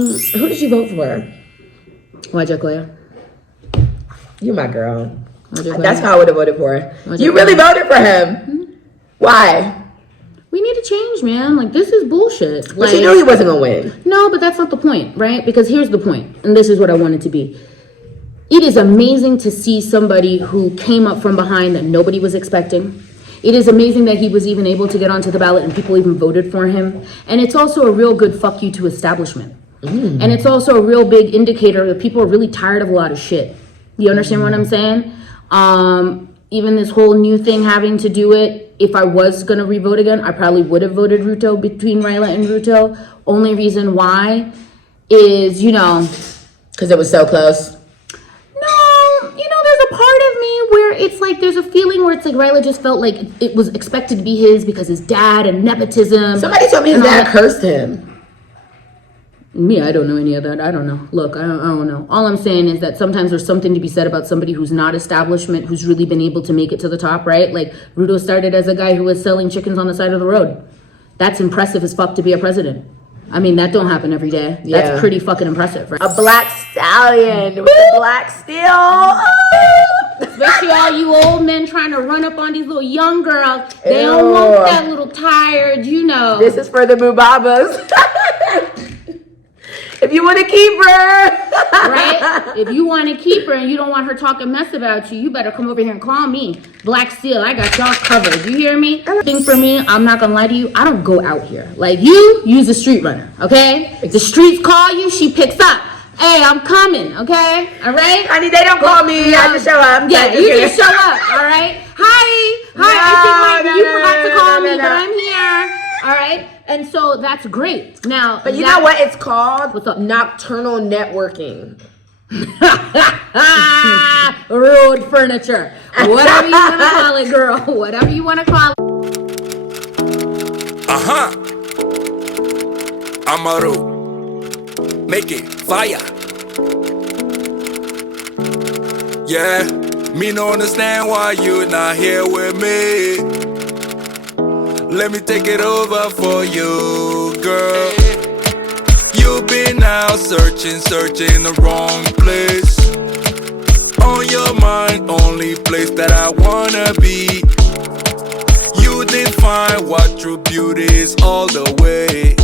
Who did you vote for? Why, Jacoya? You're my girl. That's how I would have voted for. You really voted for him. Mm-hmm. Why? We need to change, man. Like, this is bullshit. But you knew he wasn't gonna win. No, but that's not the point, right? Because here's the point, and this is what I want it to be. It is amazing to see somebody who came up from behind that nobody was expecting. It is amazing that he was even able to get onto the ballot and people even voted for him. And it's also a real good fuck you to establishment. And it's also a real big indicator that people are really tired of a lot of shit. You understand what I'm saying? Even this whole new thing having to do it, if I was going to re-vote again, I probably would have voted Ruto between Raila and Ruto. Only reason why is, you know... Because it was so close? No, you know, there's a part of me where it's like, there's a feeling where it's like Raila just felt like it was expected to be his because his dad and nepotism. Somebody told me his dad cursed him. Me, I don't know any of that. I don't know. Look, I don't know. All I'm saying is that sometimes there's something to be said about somebody who's not establishment, who's really been able to make it to the top, right? Like, Ruto started as a guy who was selling chickens on the side of the road. That's impressive as fuck to be a president. I mean, that don't happen every day. Yeah. That's pretty fucking impressive, right? A black stallion with a black steel. Especially all you old men trying to run up on these little young girls. They don't want that little tired, you know. This is for the Mubabas. If you want to keep her. Right? If you want to keep her and you don't want her talking mess about you, you better come over here and call me. Black Steel, I got y'all covered. You hear me? Thing for me, I'm not going to lie to you, I don't go out here. Like, you use a street runner, okay? If the streets call you, she picks up. Hey, I'm coming, okay? All right? Honey, they don't call me. I just show up. Yeah, you just show up, all right? Hi. I think you forgot to call me, but I'm here. All right? And so that's great. Now, but you know what it's called? What's up? Nocturnal networking. Road furniture. Whatever you want to call it, girl. Whatever you want to call it. Amaru. Make it fire. Yeah, me no understand why you not here with me. Let me take it over for you, girl. You've been out searching the wrong place. On your mind, only place that I wanna be. You define what true beauty is all the way.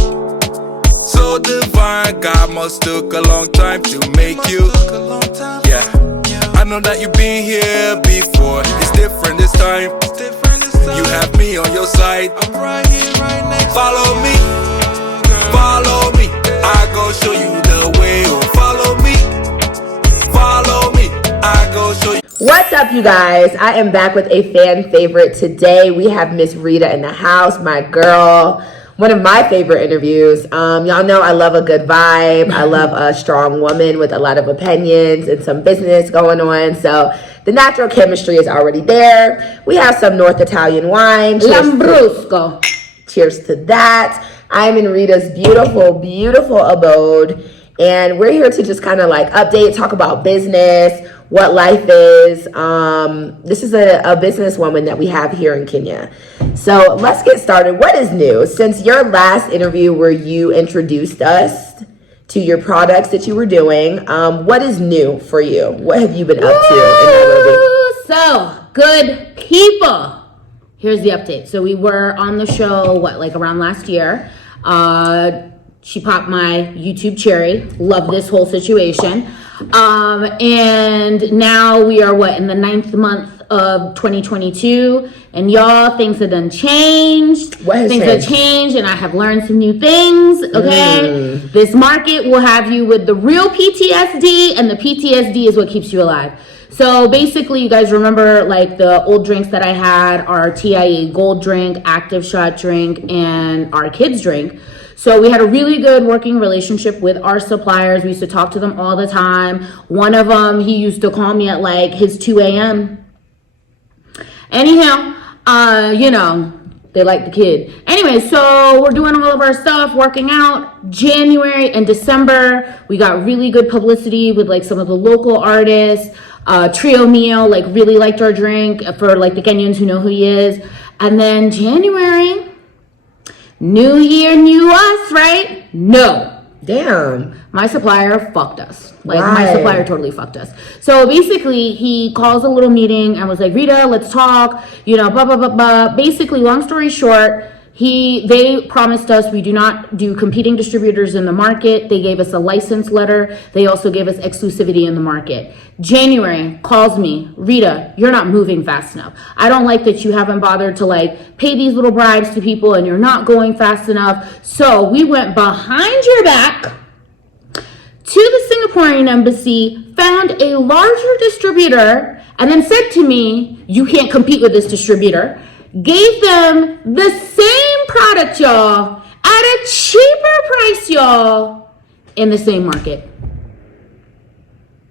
So divine, God must took a long time to make you. Yeah, I know that you've been here before. It's different this time. You have me on your side. I'm right here, right next. Follow me, follow me. I go show you the way. Oh, follow me, I go show you. What's up, you guys? I am back with a fan favorite today. We have Miss Rita in the house, my girl. One of my favorite interviews. Y'all know I love a good vibe. I love a strong woman with a lot of opinions and some business going on. So the natural chemistry is already there. We have some North Italian wine. Lambrusco. Cheers to that. I'm in Rita's beautiful, beautiful abode. And we're here to just kind of like update, talk about business, what life is. This is a businesswoman that we have here in Kenya. So let's get started. What is new? Since your last interview where you introduced us to your products that you were doing, what is new for you? What have you been up to in Nairobi? So, good people. Here's the update. So we were on the show, like around last year. She popped my YouTube cherry. Love this whole situation. And now we are in the 9th month of 2022, and y'all, things have done changed. What has things changed? have changed, and I have learned some new things. Okay, This market will have you with the real PTSD, and the PTSD is what keeps you alive. So basically, you guys remember like the old drinks that I had, our TIA Gold drink, Active Shot drink, and our kids drink. So we had a really good working relationship with our suppliers. We used to talk to them all the time. One of them, he used to call me at like his 2 a.m. Anyhow, you know, they like the kid. Anyway, so we're doing all of our stuff, working out. January and December, we got really good publicity with like some of the local artists. Trio Mio, like really liked our drink for like the Kenyans who know who he is. And then January, new year, new us, right? No. Damn. My supplier fucked us. Like, Why? my supplier totally fucked us. So basically, he calls a little meeting and was like, Rita, let's talk, you know, blah, blah, blah, blah. Basically, long story short, they promised us we do not do competing distributors in the market. They gave us a license letter. They also gave us exclusivity in the market. January calls me, Rita, you're not moving fast enough. I don't like that you haven't bothered to like pay these little bribes to people and you're not going fast enough. So we went behind your back to the Singaporean embassy, found a larger distributor, and then said to me, you can't compete with this distributor. Gave them the same product, y'all, at a cheaper price, y'all, in the same market.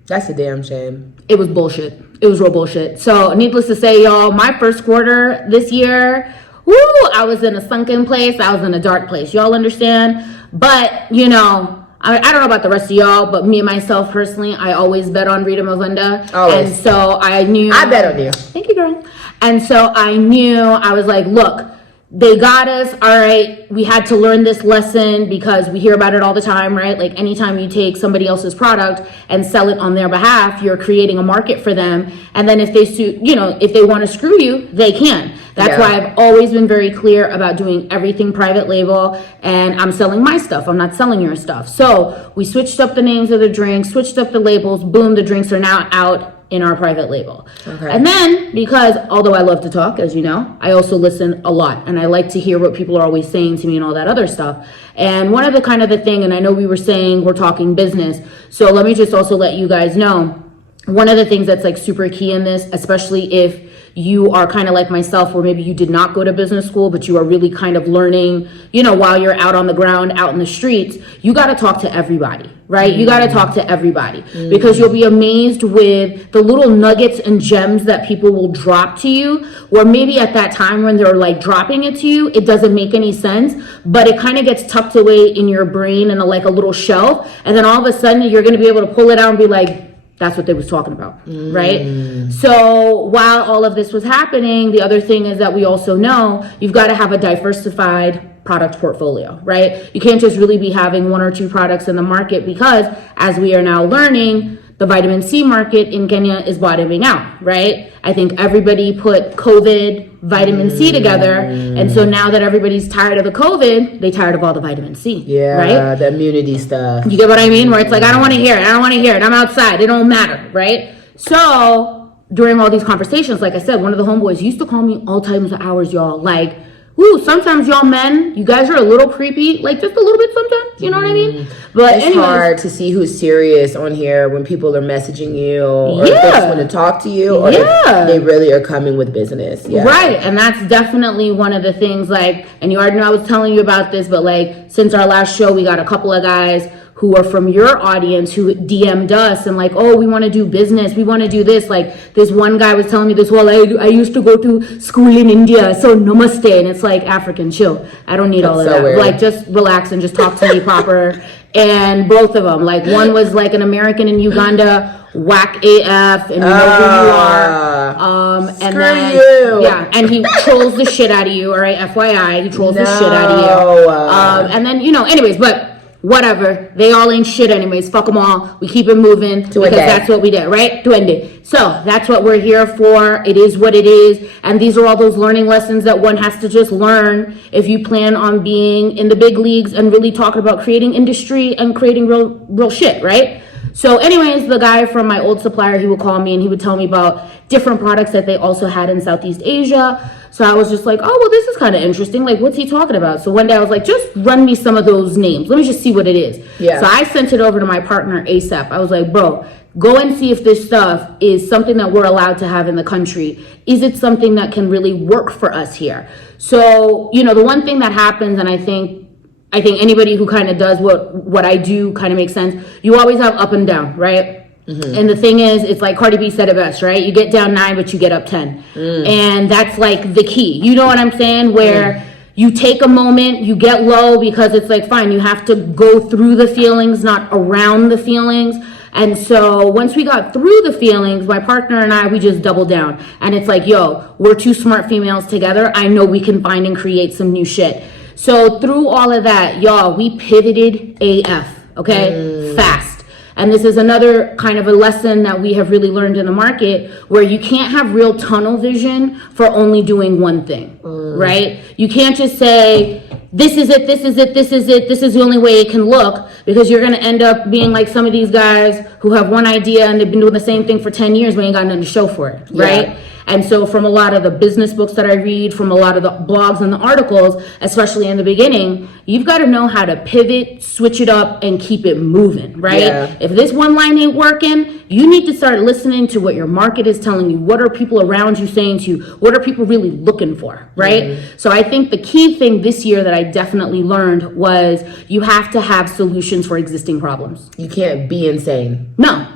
That's a damn shame. It was bullshit. It was real bullshit. So needless to say, y'all, my first quarter this year, woo, I was in a sunken place. I was in a dark place. Y'all understand? But, you know, I don't know about the rest of y'all, but me and myself personally, I always bet on Rita Mavunda. Always. And so I knew. I bet on you. Thank you, girl. And so I knew, I was like, look, they got us. All right. We had to learn this lesson because we hear about it all the time, right? Like anytime you take somebody else's product and sell it on their behalf, you're creating a market for them. And then if they if they want to screw you, they can. That's why I've always been very clear about doing everything private label, and I'm selling my stuff. I'm not selling your stuff. So we switched up the names of the drinks, switched up the labels. Boom, the drinks are now out in our private label. Okay. And then, because although I love to talk, as you know, I also listen a lot, and I like to hear what people are always saying to me and all that other stuff. And one of the kind of the thing, and I know we were saying we're talking business, so let me just also let you guys know, one of the things that's like super key in this, especially if you are kind of like myself, where maybe you did not go to business school, but you are really kind of learning, you know, while you're out on the ground, out in the streets, you got to talk to everybody, right? You got to talk to everybody because you'll be amazed with the little nuggets and gems that people will drop to you, where maybe at that time when they're like dropping it to you, it doesn't make any sense, but it kind of gets tucked away in your brain in like a little shelf. And then all of a sudden you're going to be able to pull it out and be like, that's what they was talking about, right? So while all of this was happening, the other thing is that we also know you've got to have a diversified product portfolio, right? You can't just really be having one or two products in the market because, as we are now learning, the vitamin C market in Kenya is bottoming out, right? I think everybody put COVID, vitamin C together. And so now that everybody's tired of the COVID, they tired of all the vitamin C, right? The immunity stuff. You get what I mean? Where it's like, I don't want to hear it. I don't want to hear it. I'm outside. It don't matter, right? So during all these conversations, like I said, one of the homeboys used to call me all times of hours, y'all. Like, ooh, sometimes y'all men, you guys are a little creepy, like just a little bit sometimes, you know what I mean? But it's hard to see who's serious on here when people are messaging you, or if they just want to talk to you, or if they really are coming with business. Right, and that's definitely one of the things, like, and you already know I was telling you about this, but like, since our last show, we got a couple of guys who are from your audience who DM'd us and like, oh, we want to do business, we want to do this. Like this one guy was telling me this, well, I used to go to school in India, so namaste. And it's like, African, chill. I don't need all of that. Weird. Like just relax and just talk to me proper. And both of them, like one was like an American in Uganda, whack AF, and you know who you are. And then you. Yeah, and he trolls the shit out of you, all right? FYI, he trolls the shit out of you. And then, you know, anyways, but whatever, they all ain't shit anyways, fuck them all, we keep it moving because that's what we did, right? Duende. So that's what we're here for. It is what it is, and these are all those learning lessons that one has to just learn if you plan on being in the big leagues and really talking about creating industry and creating real shit, right? So anyways, the guy from my old supplier, he would call me and he would tell me about different products that they also had in Southeast Asia. So I was just like, oh, well, this is kind of interesting. Like, what's he talking about? So one day I was like, just run me some of those names. Let me just see what it is. Yeah. So I sent it over to my partner ASAP. I was like, bro, go and see if this stuff is something that we're allowed to have in the country. Is it something that can really work for us here? So, you know, the one thing that happens, and I think anybody who kind of does what I do kind of makes sense. You always have up and down, right? And the thing is, it's like Cardi B said it best, right? You get down 9, but you get up 10. And that's like the key. You know what I'm saying? Where you take a moment, you get low because it's like, fine, you have to go through the feelings, not around the feelings. And so once we got through the feelings, my partner and I, we just doubled down. And it's like, yo, we're two smart females together. I know we can find and create some new shit. So through all of that, y'all, we pivoted AF. okay? Fast. And this is another kind of a lesson that we have really learned in the market, where you can't have real tunnel vision for only doing one thing, right? You can't just say, this is it, this is it, this is it, this is the only way it can look, because you're going to end up being like some of these guys who have one idea and they've been doing the same thing for 10 years, but ain't got nothing to show for it, right? Yeah. And so from a lot of the business books that I read, from a lot of the blogs and the articles, especially in the beginning, you've got to know how to pivot, switch it up, and keep it moving, right? Yeah. If this one line ain't working, you need to start listening to what your market is telling you. What are people around you saying to you? What are people really looking for, right? So I think the key thing this year that I definitely learned was you have to have solutions for existing problems. You can't be insane. No.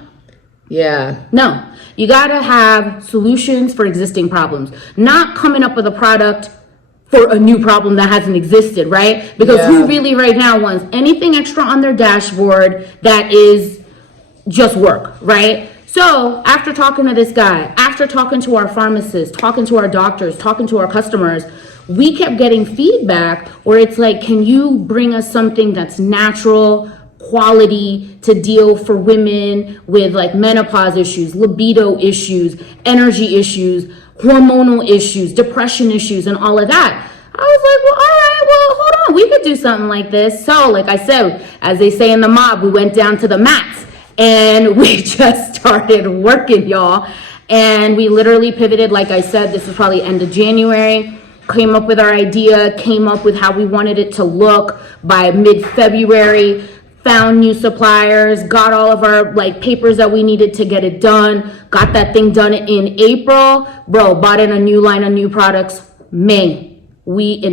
Yeah. No, you gotta have solutions for existing problems, not coming up with a product for a new problem that hasn't existed, right? Because who really right now wants anything extra on their dashboard that is just work, right? So after talking to this guy, after talking to our pharmacists, talking to our doctors, talking to our customers, we kept getting feedback where it's like, can you bring us something that's natural, quality to deal for women with like menopause issues, libido issues, energy issues, hormonal issues, depression issues, and all of that. I was like, well, all right, well, hold on, we could do something like this. So like I said, as they say in the mob, we went down to the mats and we just started working, y'all. And we literally pivoted, like I said, this is probably end of January, came up with our idea, came up with how we wanted it to look by mid-February, found new suppliers, got all of our like papers that we needed to get it done, got that thing done in April, bro, bought in a new line of new products, May.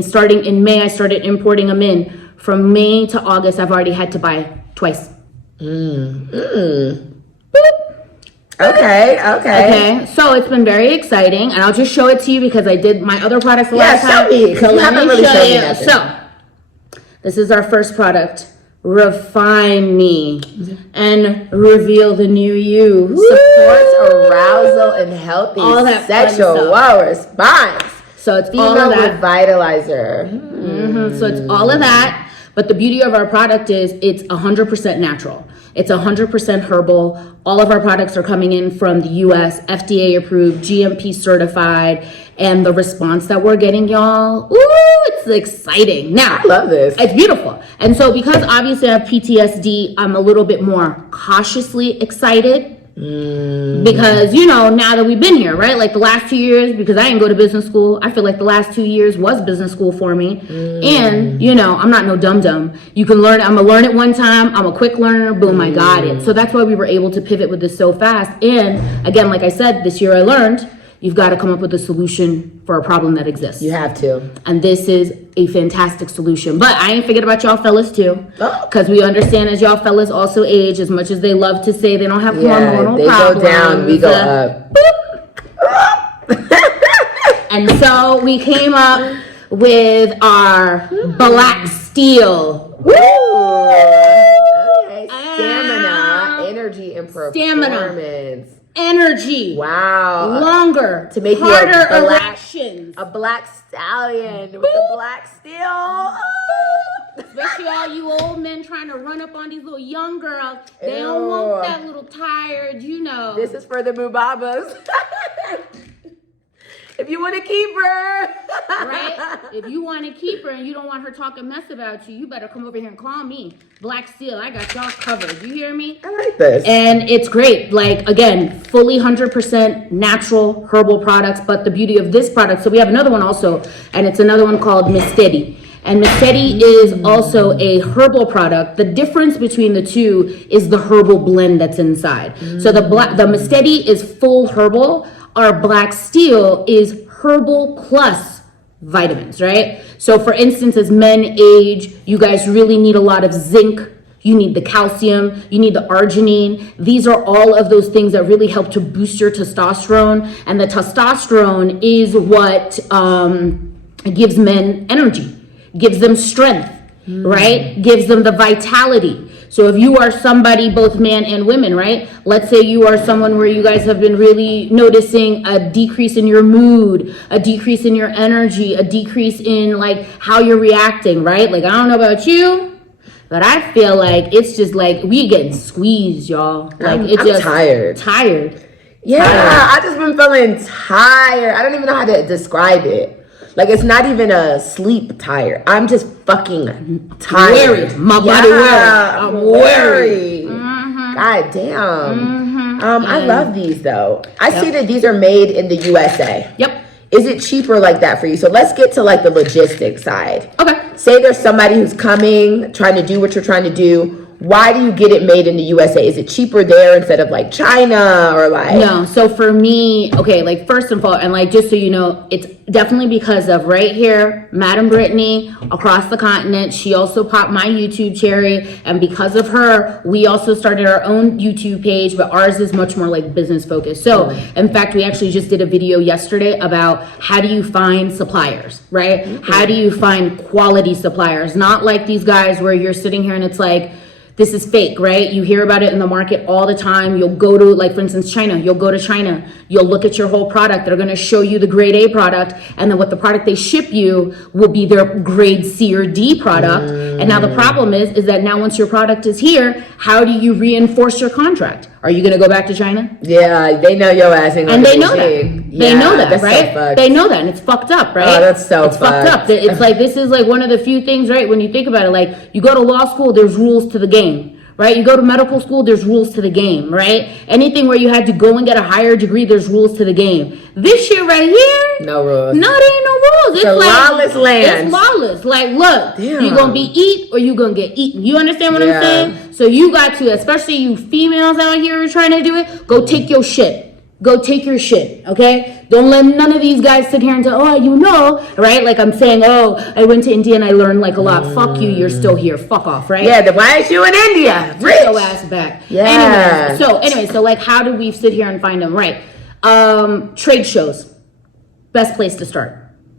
Starting in May, I started importing them in. From May to August, I've already had to buy twice. Okay, so it's been very exciting, and I'll just show it to you because I did my other products the last time. Show me, because you haven't really showed me nothing. So, this is our first product. Refine me and reveal the new you. Supports arousal and healthy All that sexual response. So it's Female all of that. revitalizer. So it's all of that. But the beauty of our product is it's 100% natural. It's 100% herbal. All of our products are coming in from the US, FDA approved, GMP certified, and the response that we're getting, y'all, ooh, it's exciting. Now, I love this. It's beautiful. And so because obviously I have PTSD, I'm a little bit more cautiously excited. Because, you know, now that we've been here, right? Like the last 2 years, because I didn't go to business school, I feel like the last 2 years was business school for me. And, you know, I'm not no dum-dum. You can learn, I'm gonna learn it one time, I'm a quick learner, boom, I got it. So that's why we were able to pivot with this so fast. And again, like I said, this year I learned, you've got to come up with a solution for a problem that exists. You have to. And this is a fantastic solution. But I ain't forget about y'all fellas too. Because we understand as y'all fellas also age, as much as they love to say they don't have hormonal they problems. Go down, we go up. And so we came up with our black steel. Woo! Okay. Stamina, energy, and performance. Energy. Wow. Longer. To make harder you a black, elections. a black stallion with the black steel. Especially all you old men trying to run up on these little young girls. They don't want that little tired, you know. This is for the boobabas. If you want to keep her. Right? If you want to keep her and you don't want her talking mess about you, you better come over here and call me. Black Steel, I got y'all covered. You hear me? I like this. And it's great. Like, again, fully 100% natural herbal products. But the beauty of this product, so we have another one also, and it's another one called Miss Steady. And Miss Steady is also a herbal product. The difference between the two is the herbal blend that's inside. So the Miss Steady is full herbal. Our Black Steel is herbal plus vitamins, right? So for instance, as men age, you guys really need a lot of zinc. You need the calcium, you need the arginine. These are all of those things that really help to boost your testosterone. And the testosterone is what gives men energy, gives them strength, right? Gives them the vitality. So if you are somebody, both man and women, right? Let's say you are someone where you guys have been really noticing a decrease in your mood, a decrease in your energy, a decrease in like how you're reacting, right? Like, I don't know about you, But I feel like it's just like we getting squeezed, y'all. Like it's just tired. Yeah, I just been feeling tired. I don't even know how to describe it. Like, it's not even a sleep tired. I'm just fucking tired. Weary. My body weary. I'm weary. God damn. I love these though. I see that these are made in the USA. Yep. Is it cheaper like that for you? So let's get to like the logistics side. Okay. Say there's somebody who's coming, trying to do what you're trying to do. Why do you get it made in the USA? Is it cheaper there instead of like China or like? No. So for me, okay, like first and foremost, and like just so you know, it's definitely because of right here, Madam Brittany across the continent. She also popped my YouTube cherry, and because of her, we also started our own YouTube page, but ours is much more like business focused. So in fact, we actually just did a video yesterday about how do you find suppliers, right? How do you find quality suppliers? Not like these guys where you're sitting here and it's like, this is fake, right? You hear about it in the market all the time. You'll go to, like, for instance, China. You'll go to China. You'll look at your whole product. They're going to show you the grade A product. And then what the product they ship you will be their grade C or D product. And now the problem is that now once your product is here, how do you reinforce your contract? Are you going to go back to China? Yeah, they know your ass ain't and gonna they know Beijing. that. They know that, right? So they know that, and it's fucked up, right? Oh, that's so it's fucked up. It's like this is like one of the few things, right? When you think about it, like you go to law school, there's rules to the game. Right? You go to medical school, there's rules to the game, right? Anything where you had to go and get a higher degree, there's rules to the game. This shit right here, no rules. No, there ain't no rules. It's a like, lawless land. It's lawless. Like, look, Damn. you gonna be eat or you gonna get eaten. You understand what I'm saying? So you got to, especially you females out here who are trying to do it, go take your shit. Go take your shit, okay? Don't let none of these guys sit here and tell, oh, you know, right? Like I'm saying, oh, I went to India and I learned like a lot. Fuck you, you're still here. Fuck off, right? Yeah, then why is you in India? Rich. Get your ass back. Yeah. Anyway, so like how do we sit here and find them? Right. Trade shows. Best place to start.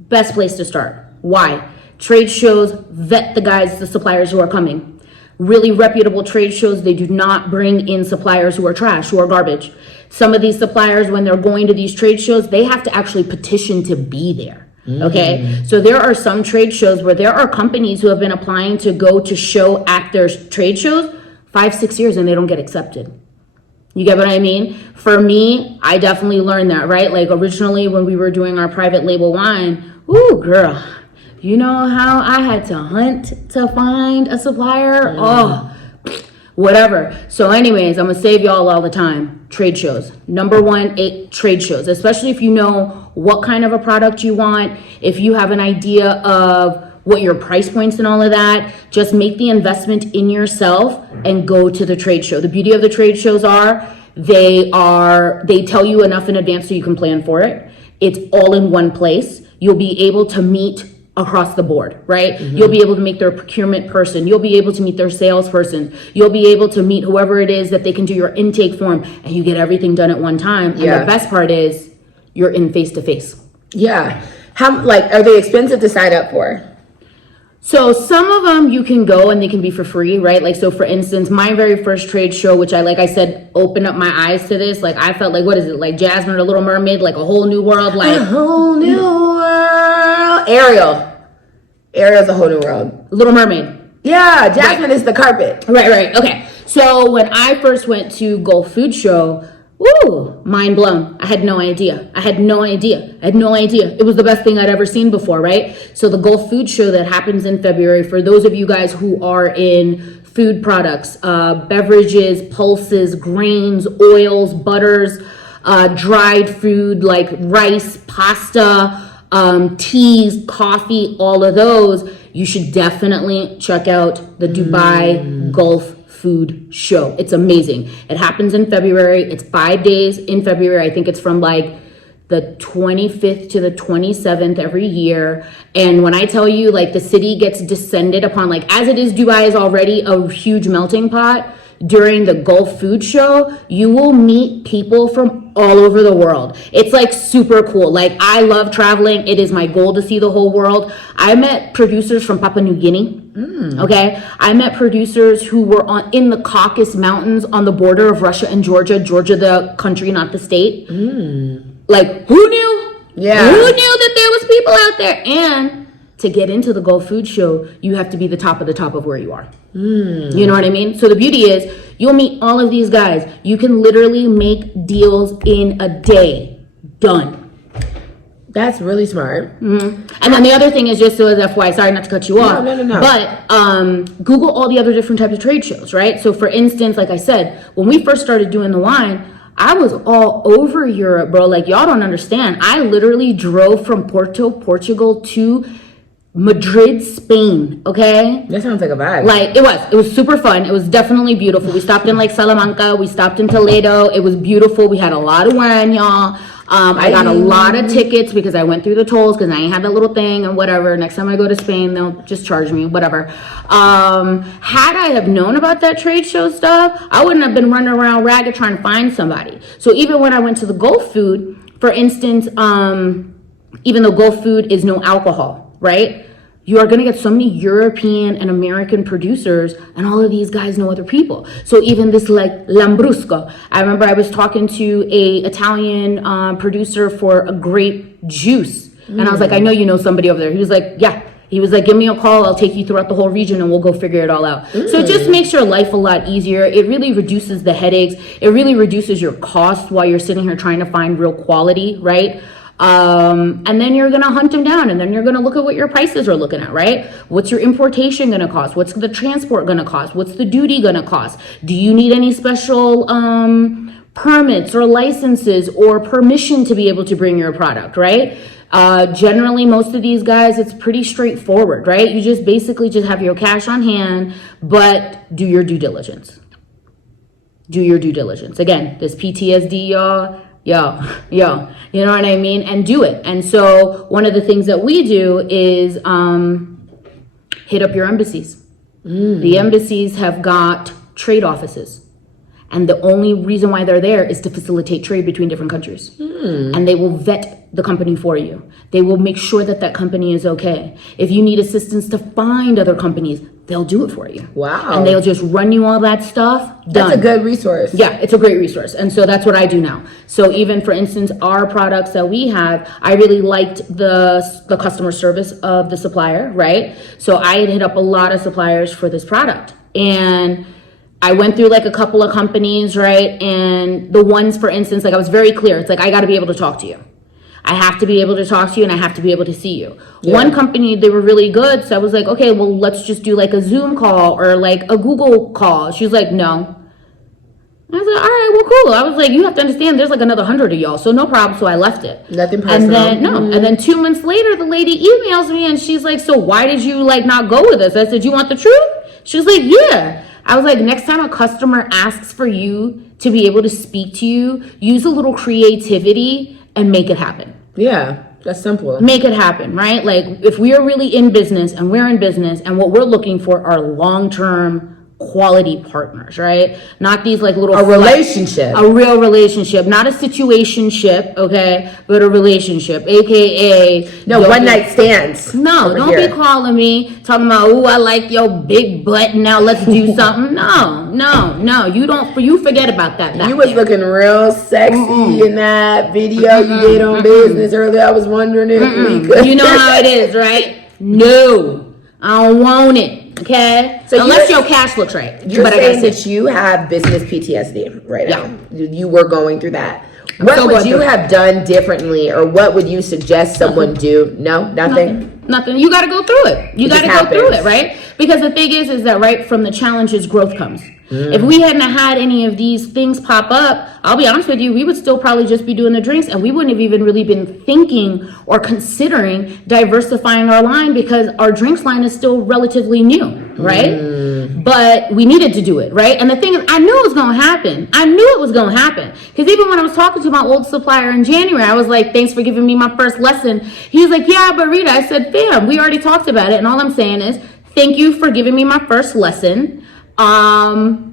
Best place to start. Why? Trade shows vet the guys, the suppliers who are coming. Really reputable trade shows, they do not bring in suppliers who are trash, who are garbage. Some of these suppliers, when they're going to these trade shows, they have to actually petition to be there. Okay, so there are some trade shows where there are companies who have been applying to go to show at their trade shows 5-6 years and they don't get accepted. You get what I mean? For me, I definitely learned that, right? Like originally when we were doing our private label wine, ooh, girl, you know how I had to hunt to find a supplier? Oh, whatever. So anyways, I'm gonna save y'all all the time. Trade shows. Number one, 8 trade shows, especially if you know what kind of a product you want, if you have an idea of what your price points and all of that, just make the investment in yourself and go to the trade show. The beauty of the trade shows they tell you enough in advance so you can plan for it. It's all in one place. You'll be able to meet across the board, right? You'll be able to meet their procurement person. You'll be able to meet their salesperson. You'll be able to meet whoever it is that they can do your intake form, and you get everything done at one time. And the best part is you're in face to face. Yeah. How, like, are they expensive to sign up for? So some of them you can go and they can be for free, right? Like, so for instance, my very first trade show, which I, like I said, opened up my eyes to this. Like I felt like, what is it? Like Jasmine or the Little Mermaid, like a whole new world, like a whole new world. Ariel's a whole new world. Little Mermaid. Yeah, Jasmine is the carpet. Right. Okay. So when I first went to Gulf Food Show, ooh, mind blown. I had no idea. It was the best thing I'd ever seen before, right? So the Gulf Food Show that happens in February, for those of you guys who are in food products, beverages, pulses, grains, oils, butters, dried food like rice, pasta, teas, coffee, all of those, you should definitely check out the Dubai Gulf Food Show. It's amazing. It happens in February. It's 5 days in February. I think it's from like the 25th to the 27th every year. And when I tell you, like, the city gets descended upon, like, as it is, Dubai is already a huge melting pot. During the Gulf Food Show, you will meet people from all over the world. It's like super cool. Like, I love traveling. It is my goal to see the whole world. I met producers from Papua New Guinea. Okay, I met producers who were in the Caucasus Mountains on the border of Russia and Georgia. Georgia, the country, not the state. Like, who knew? Yeah. Who knew that there was people out there? And to get into the Gulf Food Show, you have to be the top of where you are. You know what I mean? So the beauty is you'll meet all of these guys. You can literally make deals in a day. Done. That's really smart. And then the other thing is, just so as FYI, sorry not to cut you off. No. But Google all the other different types of trade shows, right? So for instance, like I said, when we first started doing the wine, I was all over Europe, bro. Like, y'all don't understand. I literally drove from Porto, Portugal to Madrid, Spain, okay? That sounds like a vibe. Like, it was super fun. It was definitely beautiful. We stopped in like Salamanca. We stopped in Toledo. It was beautiful. We had a lot of wine, y'all. I got a lot of tickets because I went through the tolls because I ain't had that little thing and whatever. Next time I go to Spain, they'll just charge me, whatever. Had I have known about that trade show stuff, I wouldn't have been running around ragged trying to find somebody. So even when I went to the Gulf Food, for instance, even though Gulf Food is no alcohol, right? You are going to get so many European and American producers, and all of these guys know other people. So even this like Lambrusco, I remember I was talking to a Italian producer for a grape juice, and I was like, I know you know somebody over there. He was like, yeah. He was like, give me a call. I'll take you throughout the whole region and we'll go figure it all out. So it just makes your life a lot easier. It really reduces the headaches. It really reduces your cost while you're sitting here trying to find real quality, right? And then you're going to hunt them down, and then you're going to look at what your prices are looking at, right? What's your importation going to cost? What's the transport going to cost? What's the duty going to cost? Do you need any special permits or licenses or permission to be able to bring your product, right? Generally, most of these guys, it's pretty straightforward, right? You just basically just have your cash on hand, but do your due diligence. Do your due diligence. Again, this PTSD, y'all. Yo, you know what I mean? And do it. And so one of the things that we do is hit up your embassies. The embassies have got trade offices. And the only reason why they're there is to facilitate trade between different countries. And they will vet the company for you. They will make sure that that company is okay. If you need assistance to find other companies, they'll do it for you. Wow. And they'll just run you all that stuff. Done. That's a good resource. Yeah, it's a great resource. And so that's what I do now. So even for instance, our products that we have, I really liked the customer service of the supplier, right? So I had hit up a lot of suppliers for this product. And I went through like a couple of companies, right? And the ones, for instance, like I was very clear. It's like, I got to be able to talk to you. I have to be able to talk to you and I have to be able to see you. Yeah. One company, they were really good. So I was like, okay, well, let's just do like a Zoom call or like a Google call. She was like, no. I was like, all right, well, cool. I was like, you have to understand, there's like another 100 of y'all. So no problem. So I left it. Nothing personal. And then 2 months later, the lady emails me and she's like, so why did you like not go with us? I said, you want the truth? She was like, yeah. I was like, next time a customer asks for you to be able to speak to you, use a little creativity and make it happen. Yeah, that's simple. Make it happen, right? Like if we are really in business and we're in business and what we're looking for are long-term quality partners, right? Not these like little... A relationship. A real relationship. Not a situationship, okay? But a relationship, AKA... No, one night stands. No, don't be calling me, talking about, ooh, I like your big butt, now let's do something. No. You forget about that. You was looking real sexy in that video you did on business earlier. I was wondering if we could... You know how it is, right? No, I don't want it. Okay, so unless your cash looks right. You're saying that you have business PTSD right now. You were going through that. What would you have done differently, or what would you suggest someone do? No, nothing. You got to go through it. You got to go through it, right? Because the thing is that right from the challenges, growth comes. If we hadn't had any of these things pop up, I'll be honest with you, we would still probably just be doing the drinks and we wouldn't have even really been thinking or considering diversifying our line because our drinks line is still relatively new, right? But we needed to do it, right? And the thing is, I knew it was going to happen. Because even when I was talking to my old supplier in January, I was like, thanks for giving me my first lesson. He was like, yeah, but Rita, I said, fam, we already talked about it. And all I'm saying is, thank you for giving me my first lesson. Okay.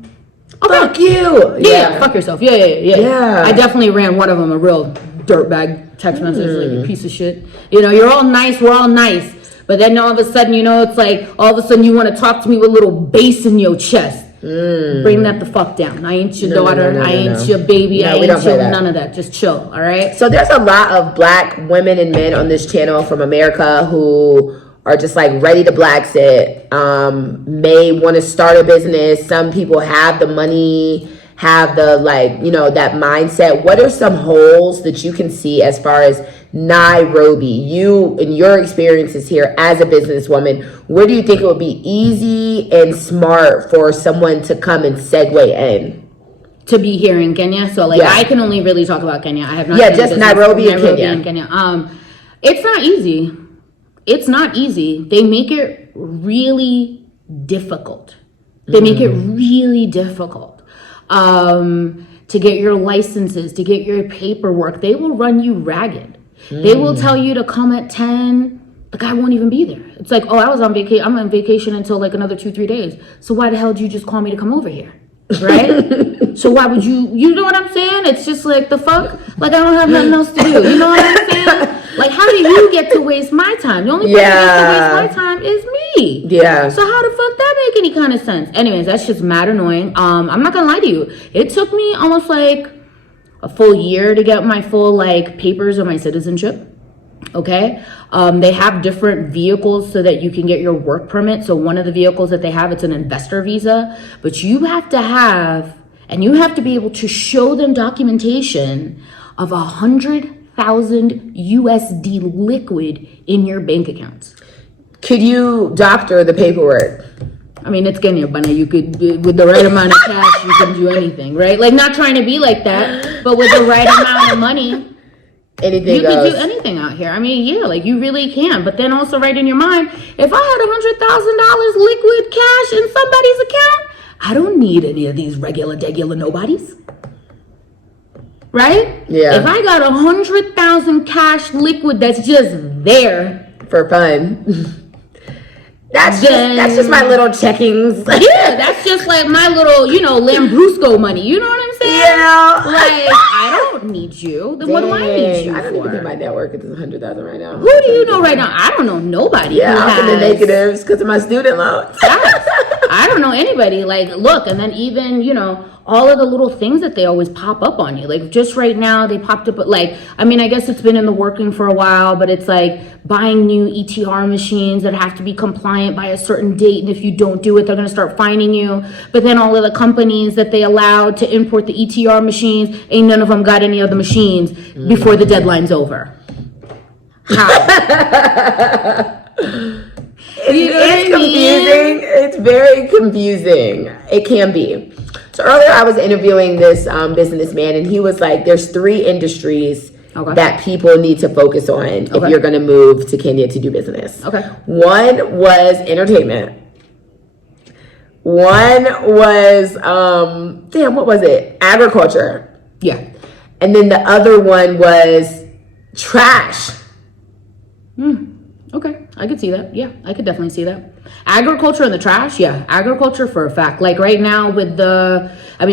Fuck you. Yeah, fuck yourself. Yeah. I definitely ran one of them a real dirtbag text message, like you piece of shit. You know, you're all nice, we're all nice. But then all of a sudden, you know, it's like all of a sudden you want to talk to me with a little bass in your chest. Bring that the fuck down. I ain't your daughter. I ain't your baby. I ain't your none of that. Just chill, all right? So there's a lot of black women and men on this channel from America who are just like ready to black sit, may want to start a business. Some people have the money, have the like, you know, that mindset. What are some holes that you can see as far as Nairobi, you and your experiences here as a businesswoman? Where do you think it would be easy and smart for someone to come and segue in? To be here in Kenya. So like, Yeah. I can only really talk about Kenya. I have not Yeah, done just business Nairobi in and Kenya. It's not easy. It's not easy. They make it really difficult. They make it really difficult to get your licenses, to get your paperwork. They will run you ragged. They will tell you to come at 10. The guy won't even be there. It's like, oh, I'm on vacation until like another 2-3 days. So why the hell did you just call me to come over here? Right? So why would you know what I'm saying? It's just like, the fuck? Like, I don't have nothing else to do. You know what I'm saying? Like, how do you get to waste my time? The only person that gets to waste my time is me. Yeah. So how the fuck that make any kind of sense? Anyways, that's just mad annoying. I'm not gonna lie to you. It took me almost like a full year to get my full like papers of my citizenship. Okay. They have different vehicles so that you can get your work permit. So one of the vehicles that they have, it's an investor visa, but you have to have, and you have to be able to show them documentation of 100,000 USD liquid in your bank accounts. Could you doctor the paperwork? I mean, it's Kenya, but you could, with the right amount of cash, you can do anything, right? Like, not trying to be like that, but with the right amount of money, Anything you goes. can do anything out here. I mean, yeah, like you really can. But then also right in your mind, if I had $100,000 liquid cash in somebody's account, I don't need any of these regular nobodies. Right? Yeah. If I got 100,000 cash liquid that's just there For fun. That's just my little checkings. yeah, that's just like my little, you know, Lambrusco money. You know what I'm saying? Yeah. Like, I don't need you. Then what do I need you I don't even for? think my net worth is 100,000 right now. Who do you know right now? I don't know nobody. Yeah, who I'm in the has negatives because of my student loans. facts. I don't know anybody. Like, look, and then even, you know, all of the little things that they always pop up on you. Like, just right now, they popped up, like, I mean, I guess it's been in the working for a while, but it's like buying new ETR machines that have to be compliant by a certain date. And if you don't do it, they're going to start fining you. But then all of the companies that they allowed to import the ETR machines, ain't none of them got any of the machines before the deadline's over. How? It's confusing. It's very confusing. It can be. So earlier I was interviewing this businessman, and he was like, there's 3 industries that people need to focus on if you're going to move to Kenya to do business. Okay. One was entertainment. One was, what was it? Agriculture. Yeah. And then the other one was trash. Okay, I could see that. Yeah, I could definitely see that. Agriculture and the trash, yeah, agriculture for a fact. Like right now with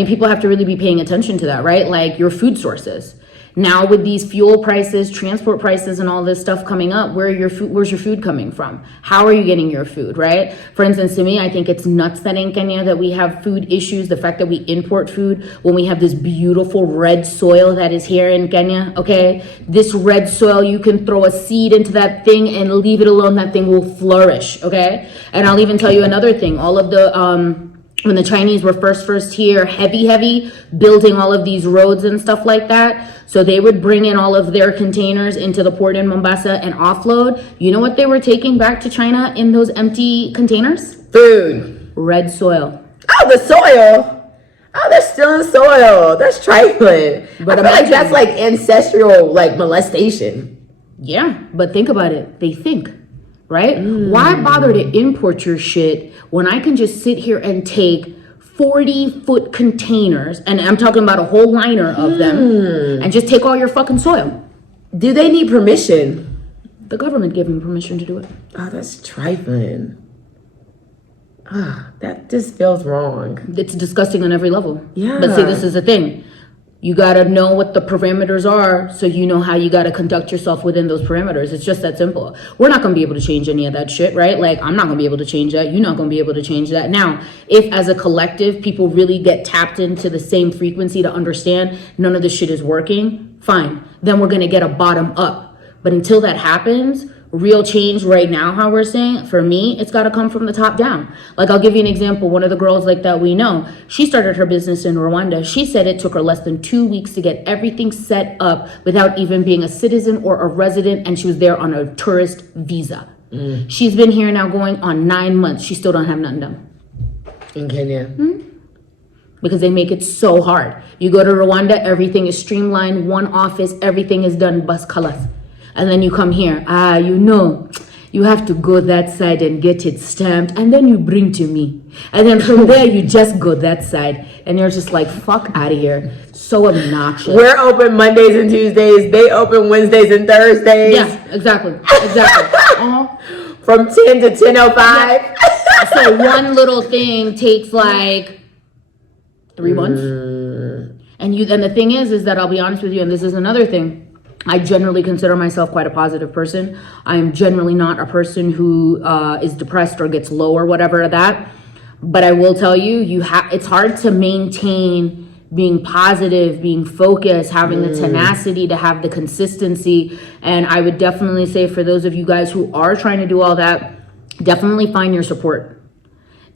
people have to really be paying attention to that, right? Like your food sources. Now with these fuel prices, transport prices, and all this stuff coming up, where's your food coming from? How are you getting your food, right? For instance, to me, I think it's nuts that in Kenya that we have food issues. The fact that we import food when we have this beautiful red soil that is here in Kenya, okay? This red soil, you can throw a seed into that thing and leave it alone. That thing will flourish, okay? And I'll even tell you another thing. All of the, when the Chinese were first here, heavy, building all of these roads and stuff like that. So they would bring in all of their containers into the port in Mombasa and offload. You know what they were taking back to China in those empty containers? Food. Red soil. Oh, the soil. Oh, they're stealing soil. That's trifling. But I feel like that's like ancestral, like molestation. Yeah, but think about it. They think, right? Why bother to import your shit when I can just sit here and take 40-foot containers, and I'm talking about a whole liner of them, and just take all your fucking soil? Do they need permission? The government gave them permission to do it. Oh, that's trifling. That just feels wrong. It's disgusting on every level. Yeah. But see, this is the thing. You gotta know what the parameters are so you know how you gotta conduct yourself within those parameters. It's just that simple. We're not gonna be able to change any of that shit, right? Like, I'm not gonna be able to change that. You're not gonna be able to change that. Now, if as a collective, people really get tapped into the same frequency to understand none of this shit is working, fine. Then we're gonna get a bottom up. But until that happens, real change right now, how we're saying, for me, it's got to come from the top down. Like, I'll give you an example. One of the girls like that we know, she started her business in Rwanda. She said it took her less than 2 weeks to get everything set up without even being a citizen or a resident, and she was there on a tourist visa. She's been here now going on 9 months. She still don't have nothing done. In Kenya. Because they make it so hard. You go to Rwanda, everything is streamlined, one office, everything is done, bus colors. And then you come here, you have to go that side and get it stamped, and then you bring to me. And then from there, you just go that side. And you're just like, fuck out of here. So obnoxious. We're open Mondays and Tuesdays. They open Wednesdays and Thursdays. Yeah, exactly. From 10 to 10:05. Yeah. So one little thing takes like 3 months. And the thing is that I'll be honest with you, and this is another thing. I generally consider myself quite a positive person. I am generally not a person who is depressed or gets low or whatever that. But I will tell you, it's hard to maintain being positive, being focused, having the tenacity, to have the consistency. And I would definitely say, for those of you guys who are trying to do all that, definitely find your support.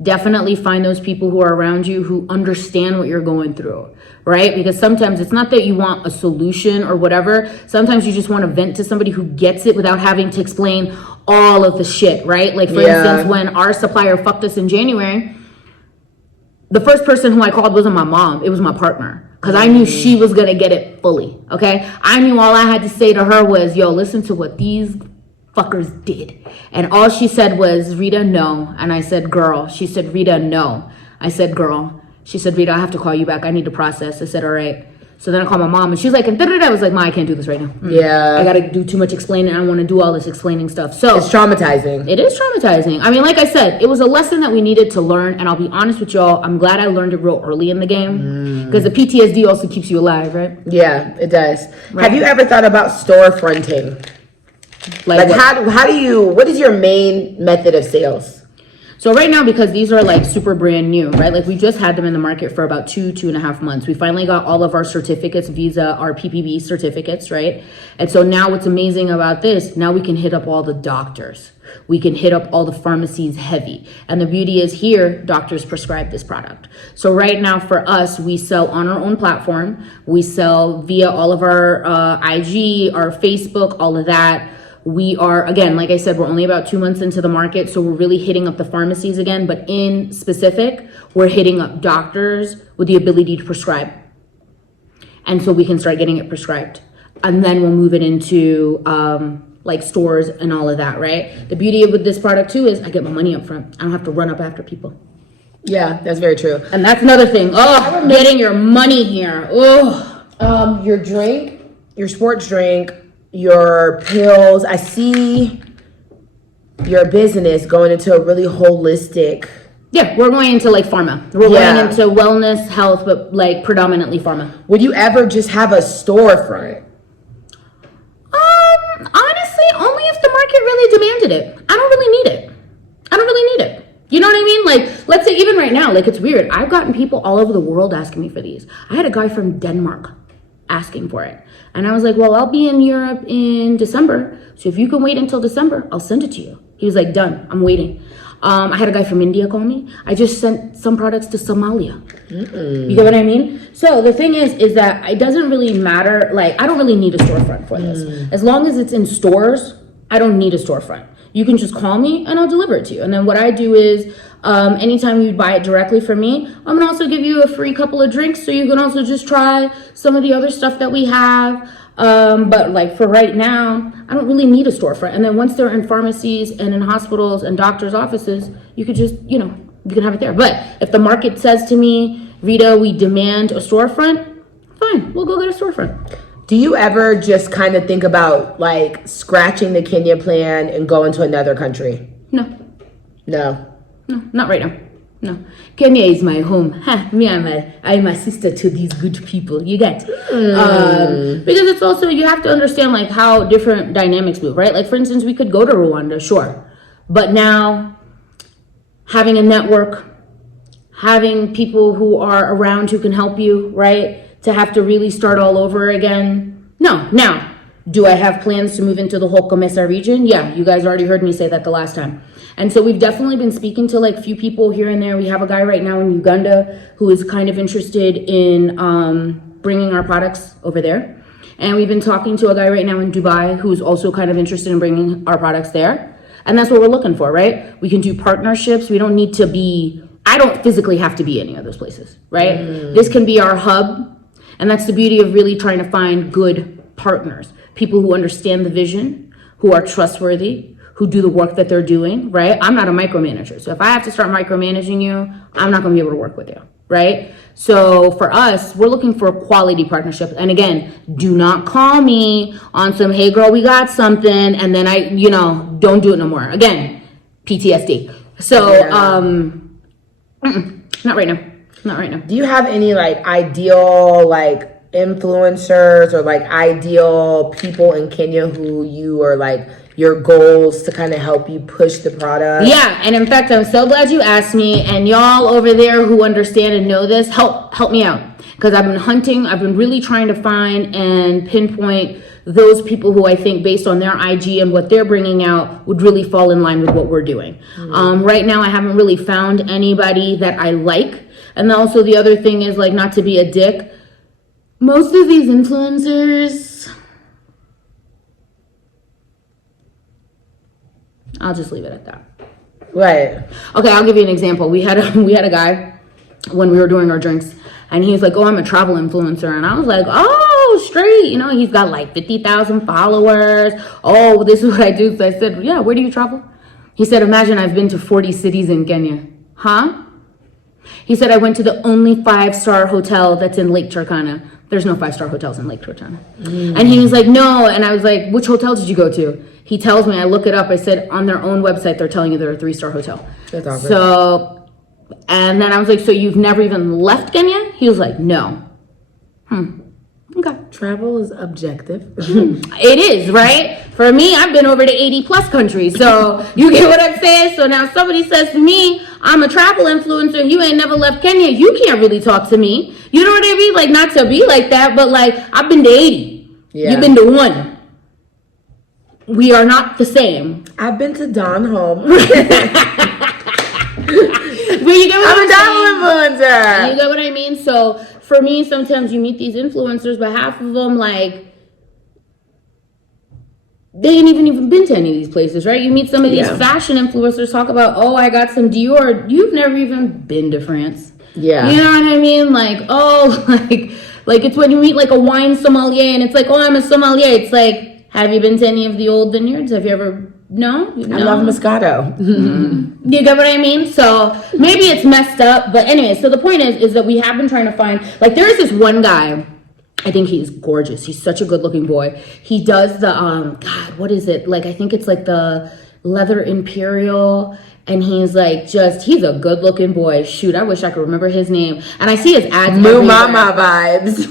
Definitely find those people who are around you who understand what you're going through, right? Because sometimes it's not that you want a solution or whatever. Sometimes you just want to vent to somebody who gets it without having to explain all of the shit, right? Like, for instance, when our supplier fucked us in January, the first person who I called wasn't my mom. It was my partner. Because I knew she was going to get it fully, okay? I knew all I had to say to her was, yo, listen to what these fuckers did. And all she said was, Rita, no. And I said, girl. She said, Rita, no. I said, girl. She said, Rita, I have to call you back. I need to process. I said, all right. So then I called my mom, and she's like, and I was like, Ma, I can't do this right now. Yeah. I got to do too much explaining. I don't want to do all this explaining stuff. So it's traumatizing. It is traumatizing. I mean, like I said, it was a lesson that we needed to learn. And I'll be honest with y'all, I'm glad I learned it real early in the game. Because the PTSD also keeps you alive, right? Yeah, it does. Right. Have you ever thought about storefronting? Like what is your main method of sales? So right now, because these are like super brand new, right? Like, we just had them in the market for about 2.5 months. We finally got all of our certificates, Visa, our PPB certificates, right? And so now what's amazing about this, now we can hit up all the doctors. We can hit up all the pharmacies heavy. And the beauty is, here, doctors prescribe this product. So right now for us, we sell on our own platform. We sell via all of our IG, our Facebook, all of that. We are, again, like I said, we're only about 2 months into the market, so we're really hitting up the pharmacies again. But in specific, we're hitting up doctors with the ability to prescribe. And so we can start getting it prescribed. And then we'll move it into like stores and all of that, right? The beauty with this product too is I get my money up front. I don't have to run up after people. Yeah, that's very true. And that's another thing. Oh, getting your money here. Oh. Your drink, your sports drink, your pills. I see your business going into a really holistic. Yeah, we're going into like pharma. We're going into wellness, health, but like predominantly pharma. Would you ever just have a storefront? Honestly, only if the market really demanded it. I don't really need it. You know what I mean? Like, let's say even right now, like, it's weird. I've gotten people all over the world asking me for these. I had a guy from Denmark asking for it. And I was like, well, I'll be in Europe in December. So if you can wait until December, I'll send it to you. He was like, done. I'm waiting. I had a guy from India call me. I just sent some products to Somalia. You get what I mean? So the thing is that it doesn't really matter. Like, I don't really need a storefront for this. As long as it's in stores, I don't need a storefront. You can just call me and I'll deliver it to you. And then what I do is, anytime you buy it directly from me, I'm gonna also give you a free couple of drinks, so you can also just try some of the other stuff that we have. But like for right now, I don't really need a storefront. And then once they're in pharmacies and in hospitals and doctors' offices, you could just, you can have it there. But if the market says to me, Rita, we demand a storefront, fine, we'll go get a storefront. Do you ever just kind of think about like scratching the Kenya plan and going to another country? No, not right now. No, Kenya is my home. I'm a sister to these good people. You get, because it's also, you have to understand like how different dynamics move, right? Like for instance, we could go to Rwanda, sure, but now having a network, having people who are around who can help you, right? To have to really start all over again. No, now Do I have plans to move into the whole Comesa region? Yeah, you guys already heard me say that the last time. And so we've definitely been speaking to like a few people here and there. We have a guy right now in Uganda who is kind of interested in bringing our products over there. And we've been talking to a guy right now in Dubai who's also kind of interested in bringing our products there. And that's what we're looking for, right? We can do partnerships. We don't need to be, I don't physically have to be any of those places, right? This can be our hub. And that's the beauty of really trying to find good partners. People who understand the vision, who are trustworthy, who do the work that they're doing, right? I'm not a micromanager. So if I have to start micromanaging you, I'm not gonna be able to work with you, right? So for us, we're looking for quality partnerships. And again, do not call me on some, hey girl, we got something, and then I, don't do it no more. Again, PTSD. So, not right now. Not right now. Do you have any like ideal like influencers or like ideal people in Kenya who you are like your goals to kind of help you push the product? Yeah, and in fact, I'm so glad you asked me. And y'all over there who understand and know this, help me out, because I've been hunting. I've been really trying to find and pinpoint those people who I think, based on their IG and what they're bringing out, would really fall in line with what we're doing. Right now, I haven't really found anybody that I like. And also the other thing is, like, not to be a dick, most of these influencers, I'll just leave it at that. Right. Okay, I'll give you an example. We had a guy when we were doing our drinks, and he was like, oh, I'm a travel influencer. And I was like, oh, straight. He's got like 50,000 followers. Oh, this is what I do. So I said, yeah, where do you travel? He said, imagine I've been to 40 cities in Kenya. Huh? He said, I went to the only 5-star hotel that's in Lake Turkana. There's no 5-star hotels in Lake Turkana. And he was like, no. And I was like, which hotel did you go to? He tells me, I look it up. I said, on their own website, they're telling you they're a 3-star hotel. That's awesome. So, and then I was like, so you've never even left Kenya? He was like, no. Okay. Travel is objective. It is, right? For me, I've been over to 80 plus countries. So you get what I'm saying? So now somebody says to me, I'm a travel influencer. You ain't never left Kenya. You can't really talk to me. You know what I mean? Like, not to be like that, but like, I've been to 80. Yeah. You've been to 1. We are not the same. I've been to Don Home. But you get what I'm a travel influencer. You get what I mean? So for me, sometimes you meet these influencers, but half of them, like, they ain't even been to any of these places, right? You meet some of these fashion influencers talk about, oh, I got some Dior. You've never even been to France. Yeah. You know what I mean? Like, oh, like it's when you meet like a wine sommelier and it's like, oh, I'm a sommelier. It's like, have you been to any of the old vineyards? Have you ever? No? I love Moscato. You get what I mean? So maybe it's messed up. But anyway, so the point is that we have been trying to find, like, there is this one guy. I think he's gorgeous. He's such a good looking boy. He does the, God, what is it? Like, I think it's like the Leather Imperial. And he's like, he's a good looking boy. Shoot, I wish I could remember his name. And I see his ads. Moo Mama vibes.